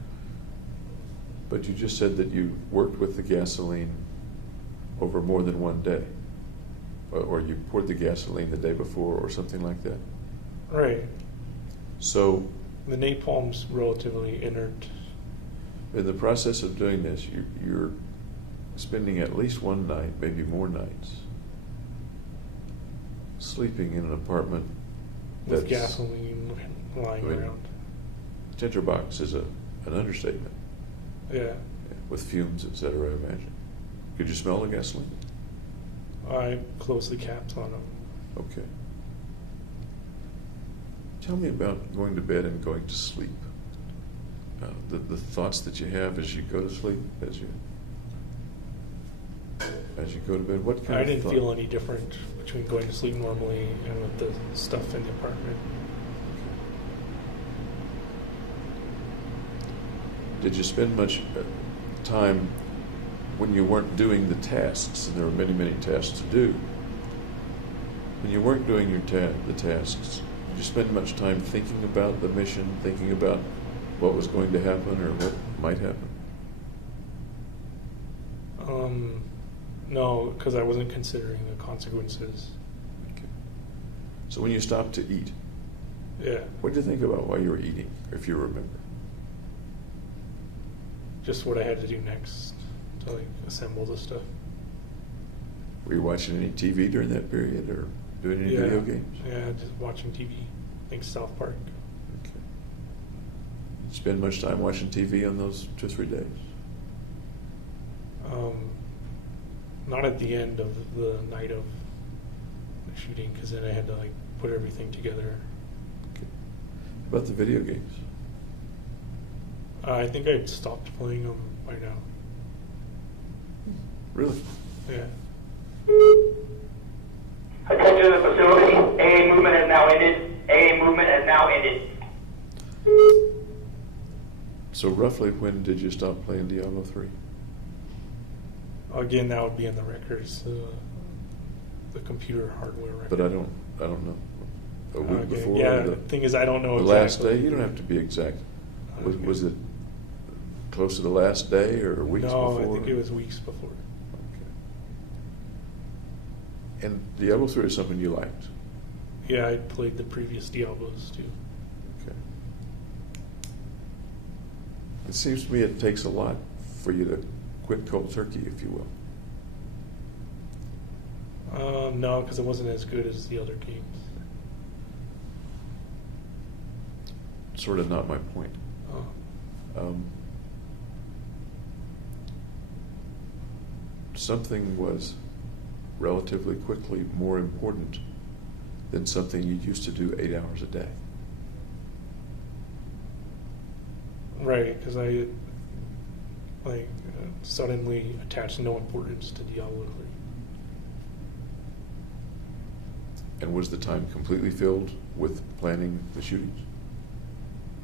But you just said that you worked with the gasoline over more than one day, or you poured the gasoline the day before, or something like that. Right. So, The napalm's relatively inert. in the process of doing this, you're spending at least one night, maybe more nights, sleeping in an apartment With that's, gasoline lying I mean, around. Tinderbox is an understatement, Yeah. with fumes, etc., I imagine. Could you smell the gasoline? I closed the caps on them. Okay. Tell me about going to bed and going to sleep. The thoughts that you have as you go to sleep, as you go to bed. What kind I of didn't thought? feel any different between going to sleep normally and with the stuff in the apartment. Did you spend much time when you weren't doing the tasks, and there were many, many tasks to do, when you weren't doing your the tasks, did you spend much time thinking about the mission, thinking about what was going to happen or what might happen? No, because I wasn't considering the consequences. Okay. So when you stopped to eat, Yeah, what did you think about while you were eating, if you remember? just what I had to do next to like assemble the stuff. Were you watching any TV during that period, or doing any video games? Yeah, just watching TV. I think South Park. Okay. Did you spend much time watching TV on those 2 or 3 days? Not at the end of the night of the shooting, because then I had to like put everything together. Okay. How about the video games? I think I stopped playing them by now. Really? Yeah. Attention to the facility. AA movement has now ended. AA movement has now ended. So roughly when did you stop playing Diablo 3? Again, that would be in the records, the computer hardware record. But I don't know. A week Okay, before? yeah, or the thing is, I don't know the exactly. last day? You don't have to be exact. Okay. Was it close to the last day or weeks before? No, I think it was weeks before. Okay. And Diablo 3 is something you liked? Yeah, I played the previous Diablos too. Okay. It seems to me it takes a lot for you to quit cold turkey, if you will. No, because it wasn't as good as the other games. Sort of not my point. Oh. Something was relatively quickly more important than something you used to do 8 hours a day. Right, because I suddenly attached no importance to Diablo 3. And was the time completely filled with planning the shootings?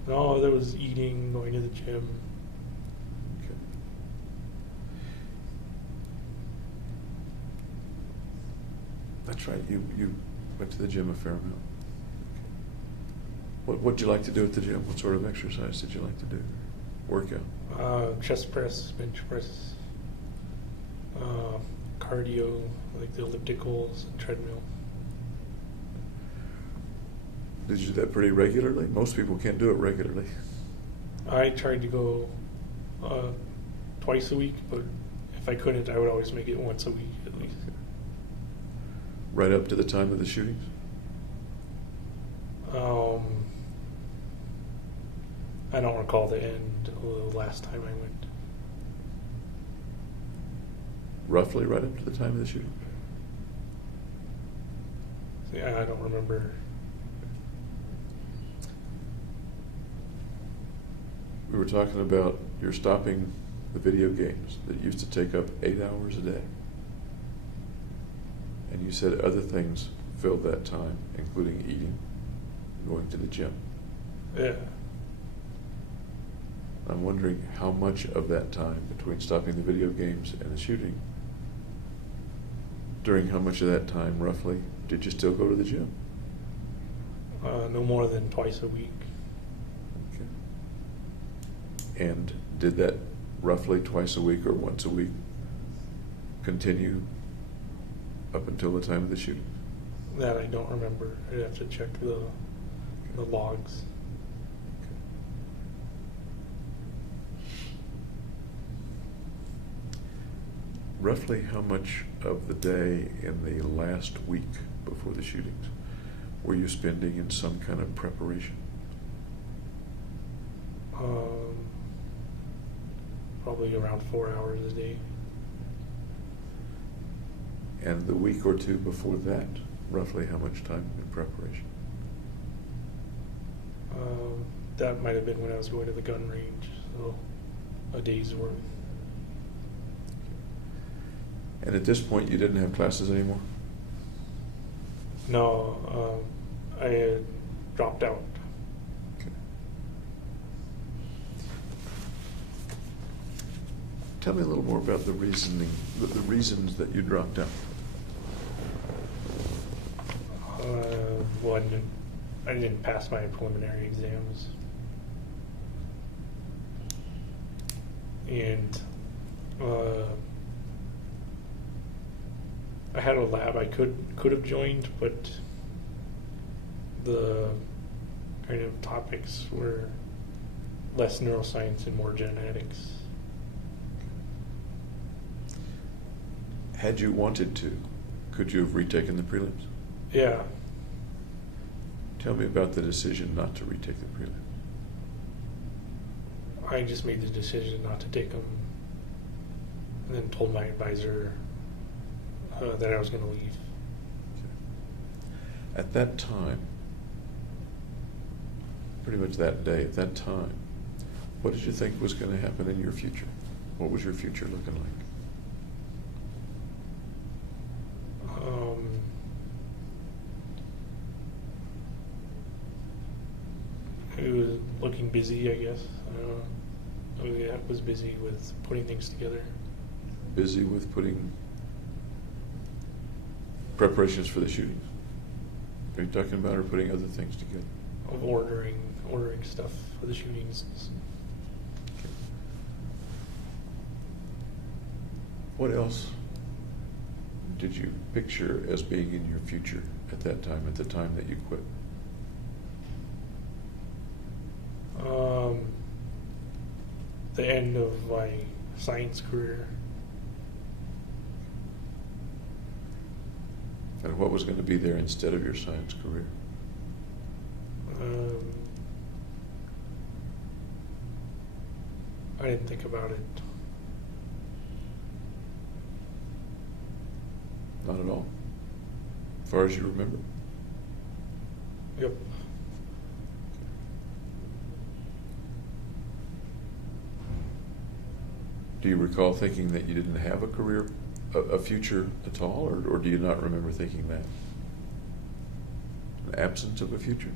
No, there was eating, going to the gym. Okay. That's right. You went to the gym a fair amount. Okay. What'd you like to do at the gym? What sort of exercise did you like to do? Workout? Chest press, bench press, cardio, like the ellipticals and treadmill. Did you do that pretty regularly? Most people can't do it regularly. I tried to go twice a week, but if I couldn't, I would always make it once a week at least. Right up to the time of the shootings? I don't recall the end of the last time I went. Roughly right up to the time of the shooting? Yeah, I don't remember. We were talking about your stopping the video games that used to take up 8 hours a day. And you said other things filled that time, including eating, going to the gym. Yeah. I'm wondering how much of that time between stopping the video games and the shooting, during how much of that time, roughly, did you still go to the gym? No more than twice a week. Okay. And did that roughly twice a week or once a week continue up until the time of the shooting? That I don't remember. I'd have to check the logs. Roughly how much of the day in the last week before the shootings were you spending in some kind of preparation? Probably around 4 hours a day. And the week or two before that, roughly how much time in preparation? That might have been when I was going to the gun range, so a day's worth. And at this point, you didn't have classes anymore? No, I had dropped out. Okay. Tell me a little more about the reasoning, the reasons that you dropped out. Well, I didn't pass my preliminary exams. And I had a lab I could have joined, but the kind of topics were less neuroscience and more genetics. Had you wanted to, could you have retaken the prelims? Yeah. Tell me about the decision not to retake the prelims. I just made the decision not to take them, and then told my advisor that I was going to leave. Okay. At that time, pretty much that day, at that time, what did you think was going to happen in your future? What was your future looking like? It was looking busy, I guess. I was busy with putting things together. Busy with putting preparations for the shootings? Are you talking about or putting other things together? Of ordering stuff for the shootings. Okay. What else did you picture as being in your future at that time, at the time that you quit? The end of my science career. And what was going to be there instead of your science career? I didn't think about it. Not at all, as far as you remember. Yep. Do you recall thinking that you didn't have a career, a future at all, or do you not remember thinking that? An absence of a future?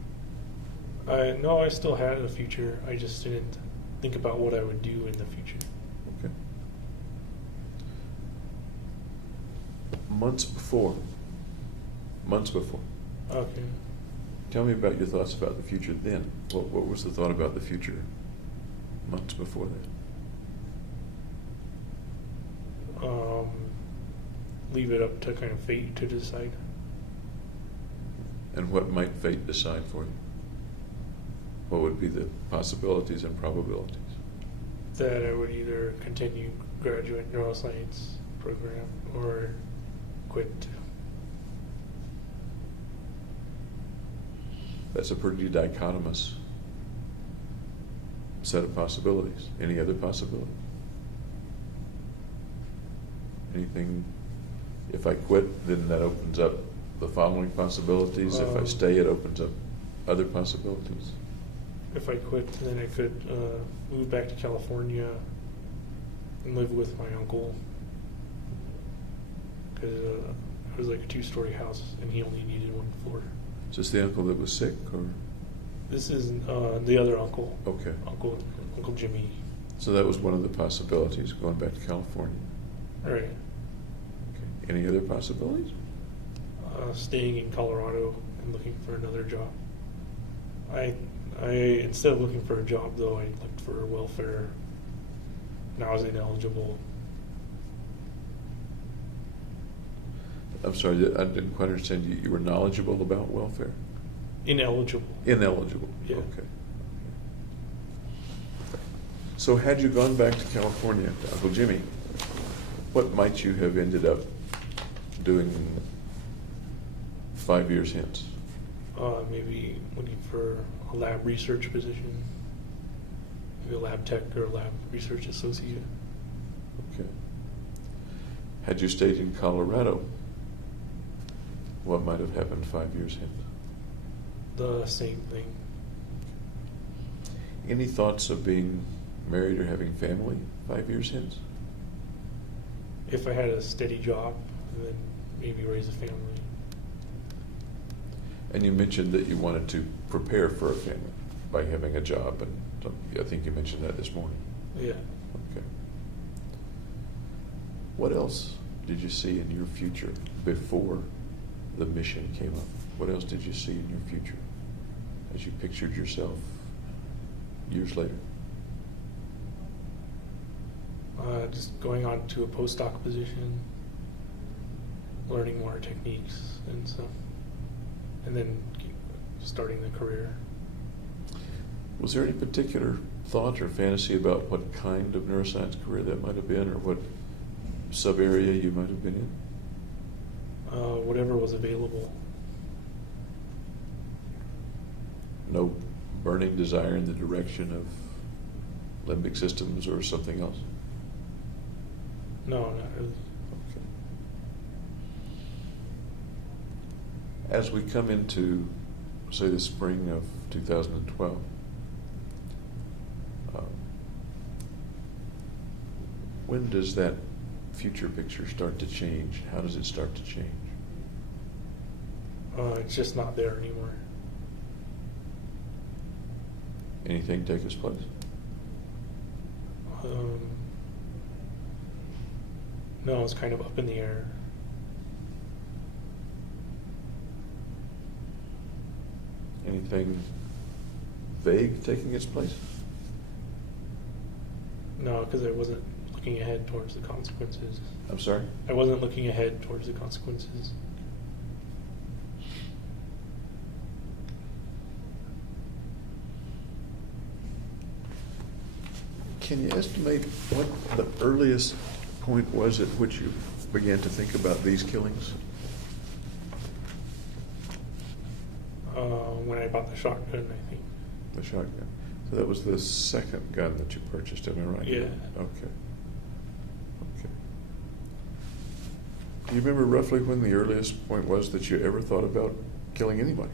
No, I still had a future. I just didn't think about what I would do in the future. Okay. Months before. Okay. Tell me about your thoughts about the future then. What was the thought about the future months before that? Leave it up to kind of fate to decide. And what might fate decide for you? What would be the possibilities and probabilities? That I would either continue graduate neuroscience program or quit. That's a pretty dichotomous set of possibilities. Any other possibilities? Anything, if I quit, then that opens up the following possibilities. If I stay, it opens up other possibilities. If I quit, then I could move back to California and live with my uncle. Because it was like a 2-story house, and he only needed 1 floor. Is this the uncle that was sick, or? This is the other uncle. Okay. Uncle Jimmy. So that was one of the possibilities, going back to California. All right. Okay. Any other possibilities? Staying in Colorado and looking for another job. I instead of looking for a job though, I looked for welfare. And I was ineligible. I'm sorry, I didn't quite understand. You were knowledgeable about welfare? Ineligible. Ineligible. Yeah. Okay. So had you gone back to California, to Uncle Jimmy, what might you have ended up doing 5 years hence? Maybe looking for a lab research position. Maybe a lab tech or a lab research associate. Okay. Had you stayed in Colorado, what might have happened 5 years hence? The same thing. Any thoughts of being married or having family 5 years hence? If I had a steady job, then maybe raise a family. And you mentioned that you wanted to prepare for a family by having a job, and I think you mentioned that this morning. Yeah. Okay. What else did you see in your future before the mission came up? What else did you see in your future as you pictured yourself years later? Just going on to a postdoc position, learning more techniques and stuff, and then starting the career. Was there any particular thought or fantasy about what kind of neuroscience career that might have been, or what sub-area you might have been in? Whatever was available. No burning desire in the direction of limbic systems or something else? No, not really. Okay. As we come into, say, the spring of 2012, when does that future picture start to change? How does it start to change? It's just not there anymore. Anything take its place? No, it's kind of up in the air. Anything vague taking its place? No, because I wasn't looking ahead towards the consequences. I'm sorry? I wasn't looking ahead towards the consequences. Can you estimate what the earliest point was at which you began to think about these killings? When I bought the shotgun, I think. The shotgun. So that was the second gun that you purchased, am I right? Yeah. Okay. Okay. Do you remember roughly when the earliest point was that you ever thought about killing anybody?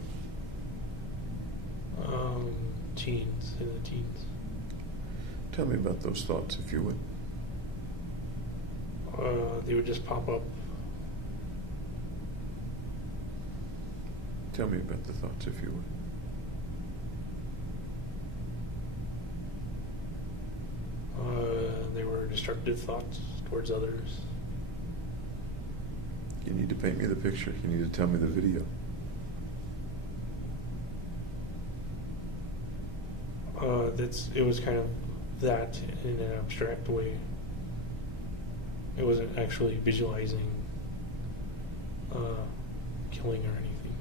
Teens, in the teens. Tell me about those thoughts, if you would. They would just pop up. Tell me about the thoughts, if you would. They were destructive thoughts towards others. You need to paint me the picture. You need to tell me the video. It was kind of that in an abstract way. It wasn't actually visualizing killing or anything.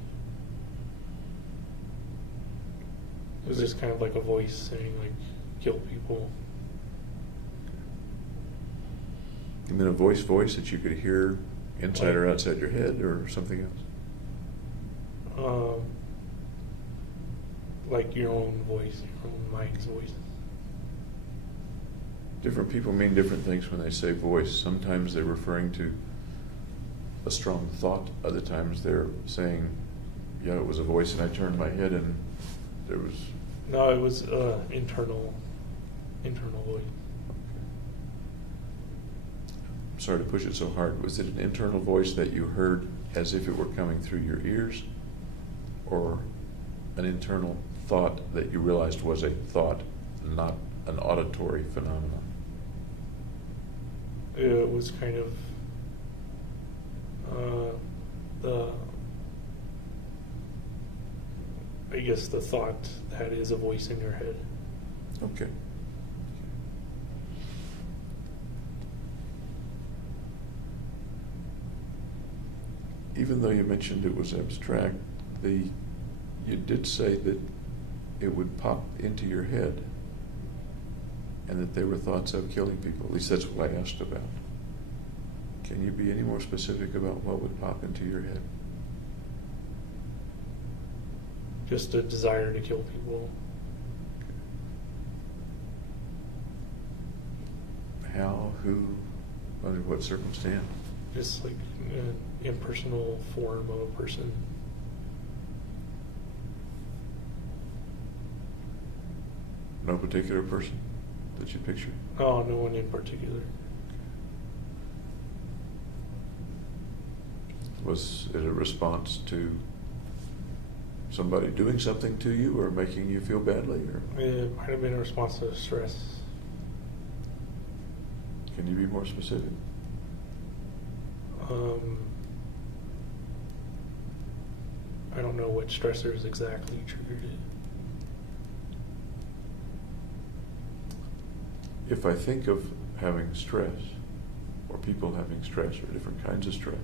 It was just kind of like a voice saying, like, kill people. You mean a voice that you could hear inside or outside your head, or something else? Like your own voice, your own mind's voice. Different people mean different things when they say voice. Sometimes they're referring to a strong thought. Other times they're saying, yeah, it was a voice and I turned my head and there was... No, it was internal voice. sorry to push it so hard, was it an internal voice that you heard as if it were coming through your ears, or an internal thought that you realized was a thought, not an auditory phenomenon? It was kind of I guess the thought that is a voice in your head. Okay. Even though you mentioned it was abstract, you did say that it would pop into your head and that they were thoughts of killing people. At least that's what I asked about. Can you be any more specific about what would pop into your head? Just a desire to kill people. How, who, under what circumstance? Just like an impersonal form of a person. No particular person that you picture? Oh, no one in particular. Was it a response to somebody doing something to you or making you feel badly? Or It might have been a response to stress. can you be more specific? I don't know what stressors exactly triggered it. If I think of having stress, or people having stress, or different kinds of stress,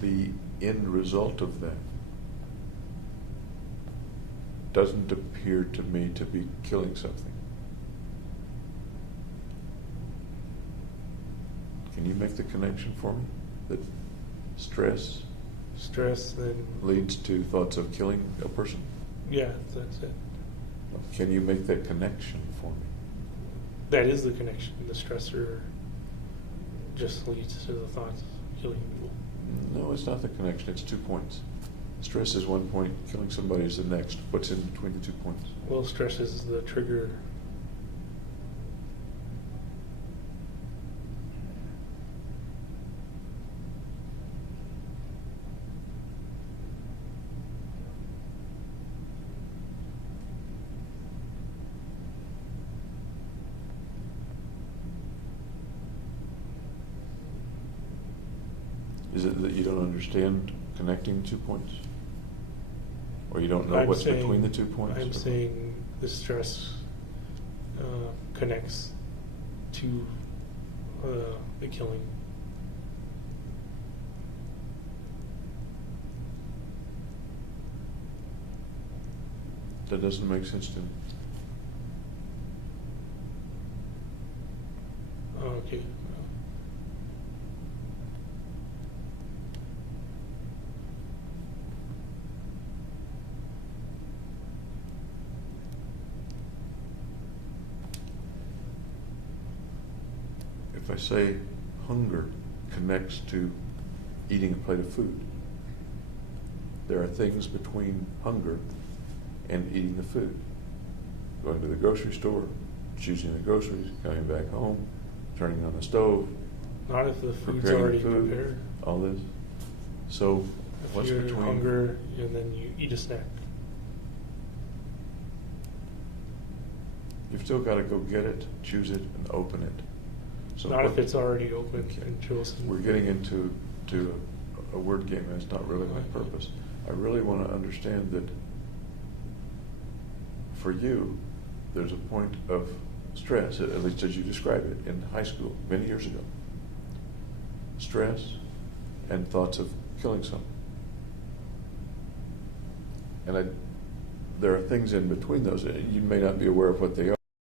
the end result of that doesn't appear to me to be killing something. Can you make the connection for me? That stress Then leads to thoughts of killing a person? yeah, that's it. Can you make that connection for me? That is the connection. The stressor just leads to the thoughts of killing people. No, it's not the connection. It's 2 points. Stress is 1 point, killing somebody is the next. What's in between the 2 points? Well, stress is the trigger. Is it that you don't understand connecting 2 points? Or you don't know I'm what's saying- between the 2 points? I'm saying the stress connects to the killing. That doesn't make sense to me. Okay. If I say hunger connects to eating a plate of food, there are things between hunger and eating the food. Going to the grocery store, choosing the groceries, coming back home, turning on the stove, Not if the food's preparing already the food, prepared. all this. So If what's you're between? hunger and then you eat a snack. You've still got to go get it, choose it, and open it. So Not if what- it's already open and chosen. We're getting into a word game, and it's not really my purpose. I really want to understand that for you, there's a point of stress, at least as you describe it, in high school, many years ago. Stress and thoughts of killing someone. And there are things in between those, and you may not be aware of what they are.